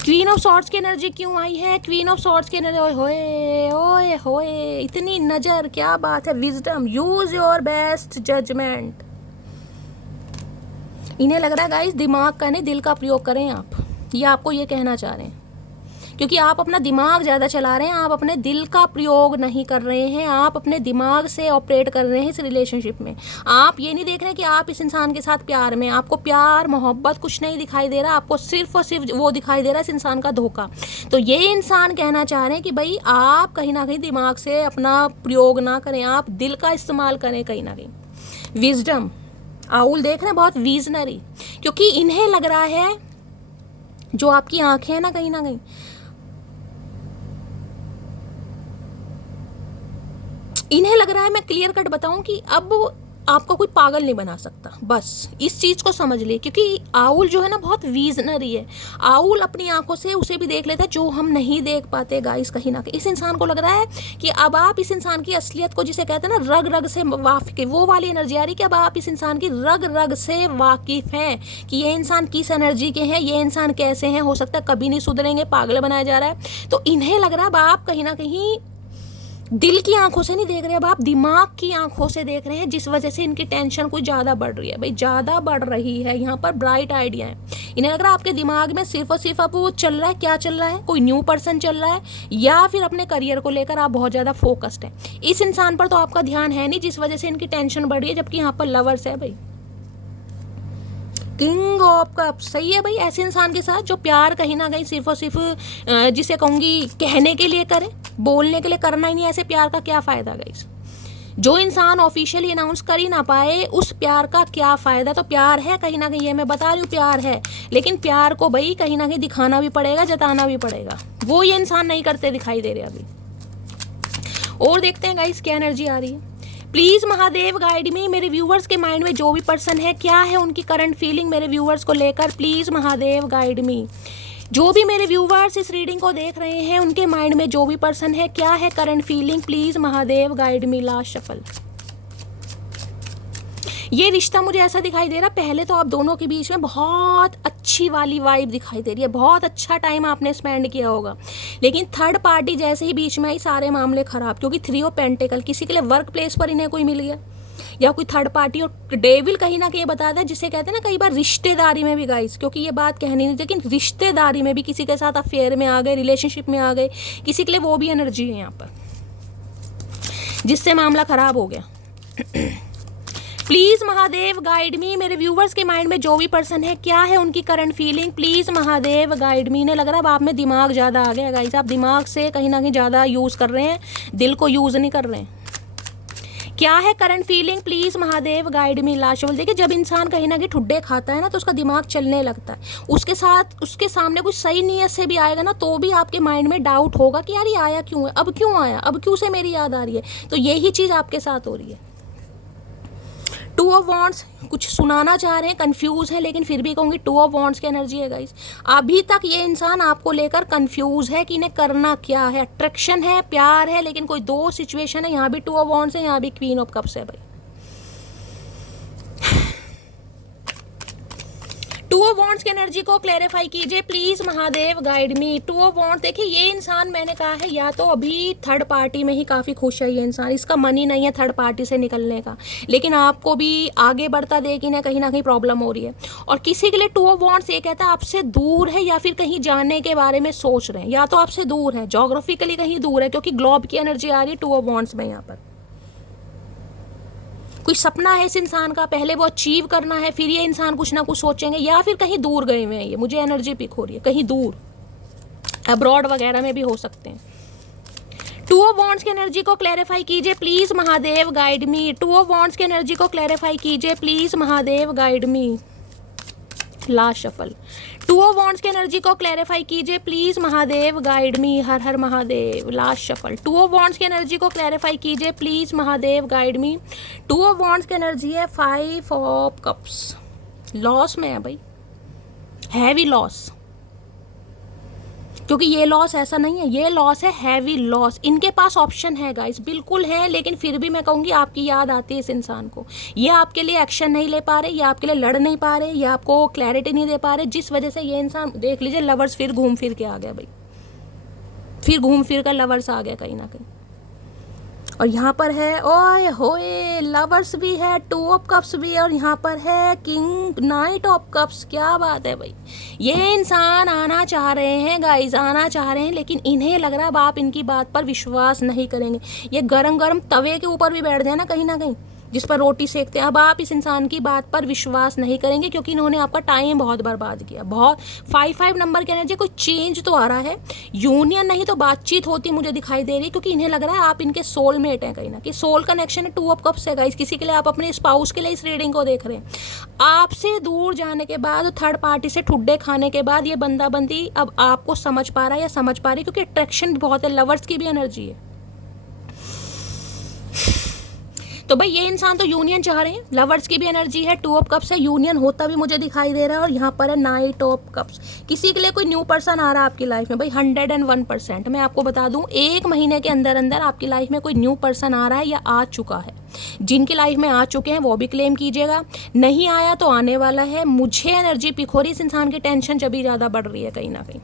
Queen of swords की एनर्जी क्यों आई है? क्वीन ऑफ सॉर्ड्स की एनर्जी, ओए ओए होए, इतनी नजर, क्या बात है। Wisdom, use your best judgement. इन्हें लग रहा है गाइस दिमाग का नहीं दिल का प्रयोग करें आप, ये आपको ये कहना चाह रहे हैं, क्योंकि आप अपना दिमाग ज़्यादा चला रहे हैं, आप अपने दिल का प्रयोग नहीं कर रहे हैं, आप अपने दिमाग से ऑपरेट कर रहे हैं इस रिलेशनशिप में। आप ये नहीं देख रहे कि आप इस इंसान के साथ प्यार में, आपको प्यार मोहब्बत कुछ नहीं दिखाई दे रहा, आपको सिर्फ और सिर्फ वो दिखाई दे रहा है इस इंसान का धोखा। तो ये इंसान कहना चाह रहे हैं कि भाई आप कहीं ना कहीं दिमाग से अपना प्रयोग ना करें, आप दिल का इस्तेमाल करें कहीं ना कहीं। विजडम, आउल देख रहे हैं, बहुत विजनरी, क्योंकि इन्हें लग रहा है जो आपकी आंखें हैं ना कहीं इन्हें लग रहा है, मैं क्लियर कट बताऊं कि अब आपको कोई पागल नहीं बना सकता, बस इस चीज़ को समझ लिए। क्योंकि आउल जो है ना बहुत विजनरी है, आउल अपनी आंखों से उसे भी देख लेता है जो हम नहीं देख पाते गाइस कहीं ना कहीं। इस इंसान को लग रहा है कि अब आप इस इंसान की असलियत को, जिसे कहते हैं ना रग रग से वाकिफ, वो वाली एनर्जी आ रही कि अब आप इस इंसान की रग रग से वाकिफ हैं कि ये इंसान किस एनर्जी के हैं, ये इंसान कैसे हैं, हो सकता है कभी नहीं सुधरेंगे, पागल बनाया जा रहा है। तो इन्हें लग रहा है अब आप कहीं ना कहीं दिल की आंखों से नहीं देख रहे, अब आप दिमाग की आंखों से देख रहे हैं, जिस वजह से इनकी टेंशन कुछ ज़्यादा बढ़ रही है। भाई ज़्यादा बढ़ रही है, यहाँ पर ब्राइट आइडिया है। इन्हें लग रहा है आपके दिमाग में सिर्फ और सिर्फ अब वो चल रहा है, क्या चल रहा है, कोई न्यू पर्सन चल रहा है, या फिर अपने करियर को लेकर आप बहुत ज़्यादा फोकस्ड हैं। इस इंसान पर तो आपका ध्यान है नहीं, जिस वजह से इनकी टेंशन बढ़ रही है, जबकि यहाँ पर लवर्स है। भाई किंग ऑफ कप्स, सही है भाई। ऐसे इंसान के साथ जो प्यार कहीं ना कहीं सिर्फ और सिर्फ जिसे कहूँगी कहने के लिए करे, बोलने के लिए करना ही नहीं, ऐसे प्यार का क्या फ़ायदा गाइस। जो इंसान ऑफिशियली अनाउंस कर ही ना पाए उस प्यार का क्या फ़ायदा। तो प्यार है कहीं ना कहीं, ये मैं बता रही हूँ प्यार है, लेकिन प्यार को भाई कहीं ना कहीं दिखाना भी पड़ेगा, जताना भी पड़ेगा, वो ये इंसान नहीं करते दिखाई दे रहे अभी। और देखते हैं गाइस क्या एनर्जी आ रही है। प्लीज महादेव गाइड मी। मेरे व्यूवर्स के माइंड में जो भी पर्सन है, क्या है उनकी करंट फीलिंग मेरे व्यूवर्स को लेकर, प्लीज महादेव गाइड मी। जो भी मेरे व्यूवर्स इस रीडिंग को देख रहे हैं, उनके माइंड में जो भी पर्सन है, क्या है current feeling, please Mahadev guide me. Last shuffle. ये रिश्ता मुझे ऐसा दिखाई दे रहा, पहले तो आप दोनों के बीच में बहुत अच्छी वाली वाइब दिखाई दे रही है, बहुत अच्छा टाइम आपने स्पेंड किया होगा, लेकिन थर्ड पार्टी जैसे ही बीच में आई सारे मामले खराब। क्योंकि 3 ऑफ पेंटिकल, किसी के लिए वर्क प्लेस पर इन्हें कोई मिल गया, या कोई थर्ड पार्टी। और डेविल कहीं ना कहीं बताता है, जिसे कहते हैं ना कई बार रिश्तेदारी में भी गाइस, क्योंकि ये बात कहनी नहीं, लेकिन रिश्तेदारी में भी किसी के साथ अफेयर में आ गए, रिलेशनशिप में आ गए, किसी के लिए वो भी एनर्जी है यहाँ पर, जिससे मामला खराब हो गया। प्लीज महादेव गाइड मी। मेरे व्यूवर्स के माइंड में जो भी पर्सन है, क्या है उनकी current feeling, please Mahadev guide मी। ने लग रहा है अब आप में दिमाग ज़्यादा आ गया गाइस, आप दिमाग से कहीं ना कहीं ज़्यादा यूज़ कर रहे हैं, दिल को यूज़ नहीं कर रहे हैं। क्या है current feeling, please Mahadev guide me. Last shuffle. देखिए जब इंसान कहीं ना कहीं ठुड्डे खाता है ना, तो उसका दिमाग चलने लगता है, उसके साथ उसके सामने कुछ सही नीयत से भी आएगा ना, तो भी आपके माइंड में डाउट होगा कि यार ये आया क्यों है, अब क्यों आया, अब क्यों से मेरी याद आ रही है। तो यही चीज़ आपके साथ हो रही है। 2 ऑफ वॉन्ड्स, कुछ सुनाना चाह रहे हैं, कंफ्यूज है, लेकिन फिर भी कहूँगी 2 ऑफ वॉन्ड्स की एनर्जी है गाइस। अभी तक ये इंसान आपको लेकर कंफ्यूज है कि इन्हें करना क्या है। अट्रैक्शन है, प्यार है, लेकिन कोई 2 सिचुएशन है। यहाँ भी 2 ऑफ वॉन्ड्स है, यहाँ भी क्वीन ऑफ कप्स है भाई। 2 ऑफ वॉन्ड्स की एनर्जी को क्लैरिफाई कीजिए please Mahadev guide me. 2 of wands, देखिए ये इंसान मैंने कहा है या तो अभी थर्ड पार्टी में ही काफ़ी खुश है ये इंसान, इसका मन ही नहीं है थर्ड पार्टी से निकलने का, लेकिन आपको भी आगे बढ़ता देख इन्हें कहीं ना कहीं प्रॉब्लम हो रही है। और किसी के लिए 2 ऑफ वॉन्ड्स ये कहता है आपसे दूर है, या फिर कहीं जाने के बारे में सोच रहे हैं, या तो आपसे दूर है, जोग्राफिकली कहीं दूर है, क्योंकि ग्लोब की एनर्जी आ रही है 2 ऑफ वॉन्ड्स में। यहाँ पर कोई सपना है इस इंसान का, पहले वो अचीव करना है, फिर ये इंसान कुछ ना कुछ सोचेंगे, या फिर कहीं दूर गए हुए हैं ये, मुझे एनर्जी पिक हो रही है, कहीं दूर, अब्रॉड वगैरह में भी हो सकते हैं। 2 ऑफ वॉन्ड्स की एनर्जी को क्लैरिफाई कीजिए please Mahadev guide me. 2 of wands की एनर्जी को क्लैरिफाई कीजिए please Mahadev guide me. Last shuffle. Two of wands की एनर्जी को क्लैरिफाई कीजिए प्लीज महादेव, गाइड मी, हर हर Mahadev. Last shuffle. Two of wands की एनर्जी को क्लैरिफाई कीजिए please Mahadev, guide me. Two of wands की एनर्जी है 5 ऑफ कप्स। लॉस में है भाई, हैवी लॉस, क्योंकि ये लॉस ऐसा नहीं है, ये लॉस है हैवी लॉस। इनके पास ऑप्शन है गाइस, बिल्कुल है, लेकिन फिर भी मैं कहूँगी आपकी याद आती है इस इंसान को। ये आपके लिए एक्शन नहीं ले पा रहे, ये आपके लिए लड़ नहीं पा रहे, ये आपको क्लैरिटी नहीं दे पा रहे, जिस वजह से ये इंसान, देख लीजिए लवर्स फिर घूम फिर के आ गया भाई, फिर घूम फिर कर लवर्स आ गया कहीं ना कहीं। और यहाँ पर है ओए होए लवर्स भी है, 2 ऑफ कप्स भी है, और यहाँ पर है किंग नाइट ऑफ कप्स। क्या बात है भाई, ये इंसान आना चाह रहे हैं गाइस, आना चाह रहे हैं, लेकिन इन्हें लग रहा है अब आप इनकी बात पर विश्वास नहीं करेंगे। ये गरम गरम तवे के ऊपर भी बैठ जाए ना कहीं ना कहीं, जिस पर रोटी सेकते हैं, अब आप इस इंसान की बात पर विश्वास नहीं करेंगे, क्योंकि इन्होंने आपका टाइम बहुत बर्बाद किया। बहुत 5 नंबर के एनर्जी, कोई चेंज तो आ रहा है, यूनियन नहीं तो बातचीत होती मुझे दिखाई दे रही, क्योंकि इन्हें लग रहा है आप इनके सोलमेट हैं कहीं ना कहीं। सोल कनेक्शन है 2 ऑफ कप्स है गाइस। किसी के लिए आप अपने स्पाउस के लिए इस रीडिंग को देख रहे हैं। आपसे दूर जाने के बाद, थर्ड पार्टी से ठुड्डे खाने के बाद, ये बंदा बंदी अब आपको समझ पा रहा है या समझ पा रही, क्योंकि अट्रैक्शन भी बहुत है, लवर्स की भी एनर्जी है। तो भाई ये इंसान तो यूनियन चाह रहे हैं, लवर्स की भी एनर्जी है, 2 ऑफ कप्स है, यूनियन होता भी मुझे दिखाई दे रहा है, और यहाँ पर है नाइट ऑफ कप्स। किसी के लिए कोई न्यू पर्सन आ रहा है आपकी लाइफ में भाई, 101%। मैं आपको बता दूं, 1 महीने के अंदर अंदर आपकी लाइफ में कोई न्यू पर्सन आ रहा है या आ चुका है। जिनकी लाइफ में आ चुके हैं वो भी क्लेम कीजिएगा, नहीं आया तो आने वाला है। मुझे एनर्जी पिक हो रही, इस इंसान की टेंशन जब भी ज़्यादा बढ़ रही है कहीं ना कहीं,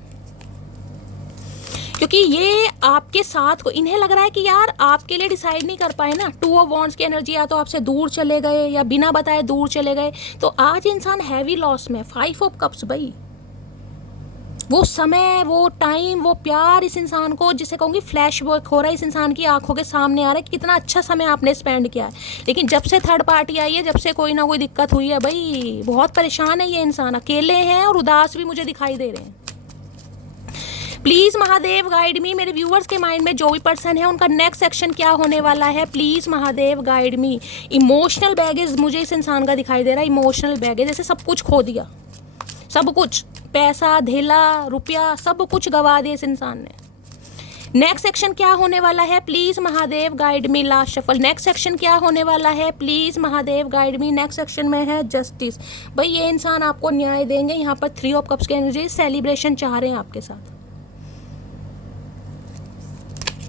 क्योंकि ये आपके साथ को, इन्हें लग रहा है कि यार आपके लिए डिसाइड नहीं कर पाए ना। 2 ऑफ वॉन्ड्स की एनर्जी, या तो आपसे दूर चले गए या बिना बताए दूर चले गए, तो आज इंसान हैवी लॉस में। 5 ऑफ कप्स भाई, वो समय, वो टाइम, वो प्यार इस इंसान को, जिसे कहूँगी फ्लैश बैक हो रहा है, इस इंसान की आंखों के सामने आ रहा है कि कितना अच्छा समय आपने स्पेंड किया है। लेकिन जब से थर्ड पार्टी आई है, जब से कोई ना कोई दिक्कत हुई है भाई, बहुत परेशान है ये इंसान, अकेले हैं और उदास भी मुझे दिखाई दे रहे हैं। प्लीज महादेव गाइड मी। मेरे व्यूअर्स के माइंड में जो भी पर्सन है उनका नेक्स्ट एक्शन क्या होने वाला है, please Mahadev guide me. Emotional baggage मुझे इस इंसान का दिखाई दे रहा है, इमोशनल बैगेज, जैसे सब कुछ खो दिया, सब कुछ, पैसा धेला रुपया सब कुछ गवा दिया इस इंसान ने। नेक्स्ट सेक्शन क्या होने वाला है, please Mahadev guide me. Last shuffle. Next section क्या होने वाला है, please Mahadev guide me. Next section में है जस्टिस। भाई ये इंसान आपको न्याय देंगे। यहाँ पर 3 ऑफ कप्स की एनर्जी, सेलिब्रेशन चाह रहे हैं आपके साथ,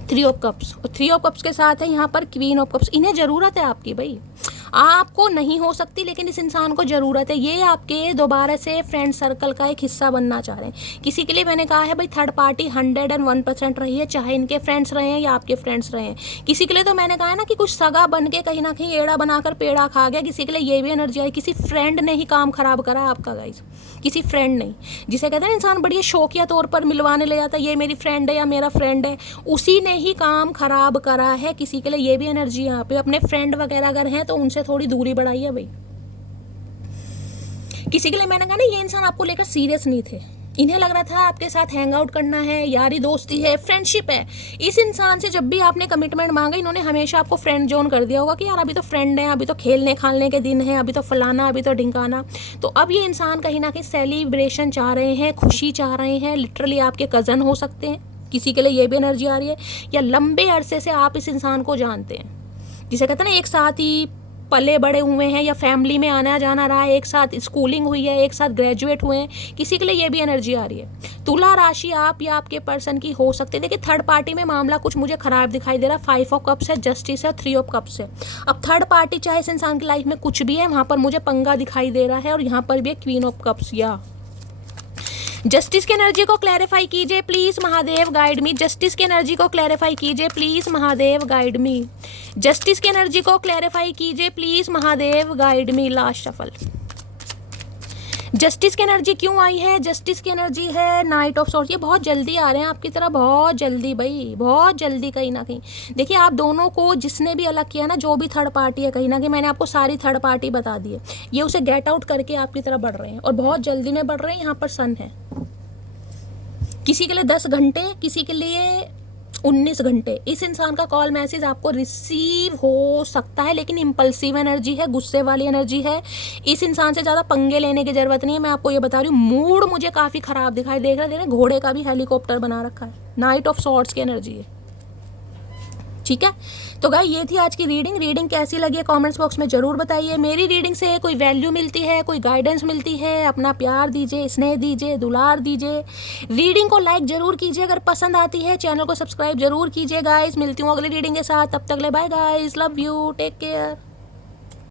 3 ऑफ कप्स, और 3 ऑफ कप्स के साथ है यहाँ पर क्वीन ऑफ कप्स। इन्हें ज़रूरत है आपकी भाई, आपको नहीं हो सकती लेकिन इस इंसान को ज़रूरत है। ये आपके दोबारा से फ्रेंड सर्कल का एक हिस्सा बनना चाह रहे हैं। किसी के लिए मैंने कहा है भाई थर्ड पार्टी 101% रही है, चाहे इनके फ्रेंड्स रहे हैं या आपके फ्रेंड्स रहे हैं। किसी के लिए तो मैंने कहा है ना कि कुछ सगा बन के कहीं ना कहीं एड़ा बनाकर पेड़ा खा गया। किसी के लिए ये भी एनर्जी आई, किसी फ्रेंड ने ही काम खराब करा आपका गाइस, किसी फ्रेंड ने, जिसे कहते हैं ना इंसान बढ़िया शौकिया तौर पर मिलवाने ले जाता है, ये मेरी फ्रेंड है या मेरा फ्रेंड है, उसी ने ही काम खराब करा है। किसी के लिए ये भी एनर्जी यहाँ पे, अपने फ्रेंड वगैरह अगर हैं तो उनसे थोड़ी दूरी बढ़ाइए भाई। किसी के लिए मैंने कहा ना ये इंसान आपको लेकर सीरियस नहीं थे, इन्हें लग रहा था आपके साथ हैंग आउट करना है, यारी दोस्ती है, फ्रेंडशिप है। इस इंसान से जब भी आपने कमिटमेंट मांगा, इन्होंने हमेशा आपको फ्रेंड जोन कर दिया होगा कि यार अभी तो फ्रेंड है, अभी तो खेलने खालने के दिन है, अभी तो फलाना, अभी तो ढिंकाना। तो अब ये इंसान कहीं ना कहीं सेलिब्रेशन चाह रहे हैं, खुशी चाह रहे हैं। लिटरली आपके कज़न हो सकते हैं, किसी के लिए ये भी एनर्जी आ रही है, या लंबे अरसे से आप इस इंसान को जानते हैं, जिसे कहते हैं ना एक साथ ही पले बड़े हुए हैं, या फैमिली में आना जाना रहा है, एक साथ स्कूलिंग हुई है, एक साथ ग्रेजुएट हुए हैं। किसी के लिए ये भी एनर्जी आ रही है। तुला राशि आप या आपके पर्सन की हो सकती है। देखिए थर्ड पार्टी में मामला कुछ मुझे खराब दिखाई दे रहा है। 5 ऑफ कप्स है, जस्टिस है, 3 ऑफ कप्स है। अब थर्ड पार्टी चाहे इस इंसान की लाइफ में कुछ भी है, वहाँ पर मुझे पंगा दिखाई दे रहा है, और यहाँ पर भी है क्वीन ऑफ कप्स। या जस्टिस की एनर्जी को क्लैरिफाई कीजिए please Mahadev guide me. Justice की एनर्जी को क्लैरिफाई कीजिए please Mahadev guide me. Justice की एनर्जी को क्लैरिफाई कीजिए please Mahadev guide me. Last shuffle. Justice की एनर्जी क्यों आई है, जस्टिस की एनर्जी है नाइट ऑफ सॉर्ड्स। ये बहुत जल्दी आ रहे हैं आपकी तरफ, बहुत जल्दी भाई, बहुत जल्दी। कहीं ना कहीं देखिए आप दोनों को जिसने भी अलग किया ना, जो भी थर्ड पार्टी है, कहीं ना कहीं मैंने आपको सारी थर्ड पार्टी बता दी है, ये उसे गेट आउट करके आपकी तरफ बढ़ रहे हैं, और बहुत जल्दी में बढ़ रहे हैं। यहाँ पर सन है, किसी के लिए 10 घंटे, किसी के लिए 19 घंटे इस इंसान का कॉल मैसेज आपको रिसीव हो सकता है, लेकिन इम्पल्सिव एनर्जी है, गुस्से वाली एनर्जी है। इस इंसान से ज़्यादा पंगे लेने की ज़रूरत नहीं है, मैं आपको ये बता रही हूँ। मूड मुझे काफ़ी ख़राब दिखाई दे रहा है, घोड़े का भी हेलीकॉप्टर बना रखा है, नाइट ऑफ सॉर्ड्स की एनर्जी है। ठीक है, तो गाइस ये थी आज की रीडिंग कैसी लगी है कमेंट्स बॉक्स में ज़रूर बताइए। मेरी रीडिंग से कोई वैल्यू मिलती है, कोई गाइडेंस मिलती है, अपना प्यार दीजिए, स्नेह दीजिए, दुलार दीजिए। रीडिंग को लाइक ज़रूर कीजिए, अगर पसंद आती है चैनल को सब्सक्राइब जरूर कीजिए गाइस। मिलती हूँ अगली रीडिंग के साथ, तब तक ले bye guys, love you, take care.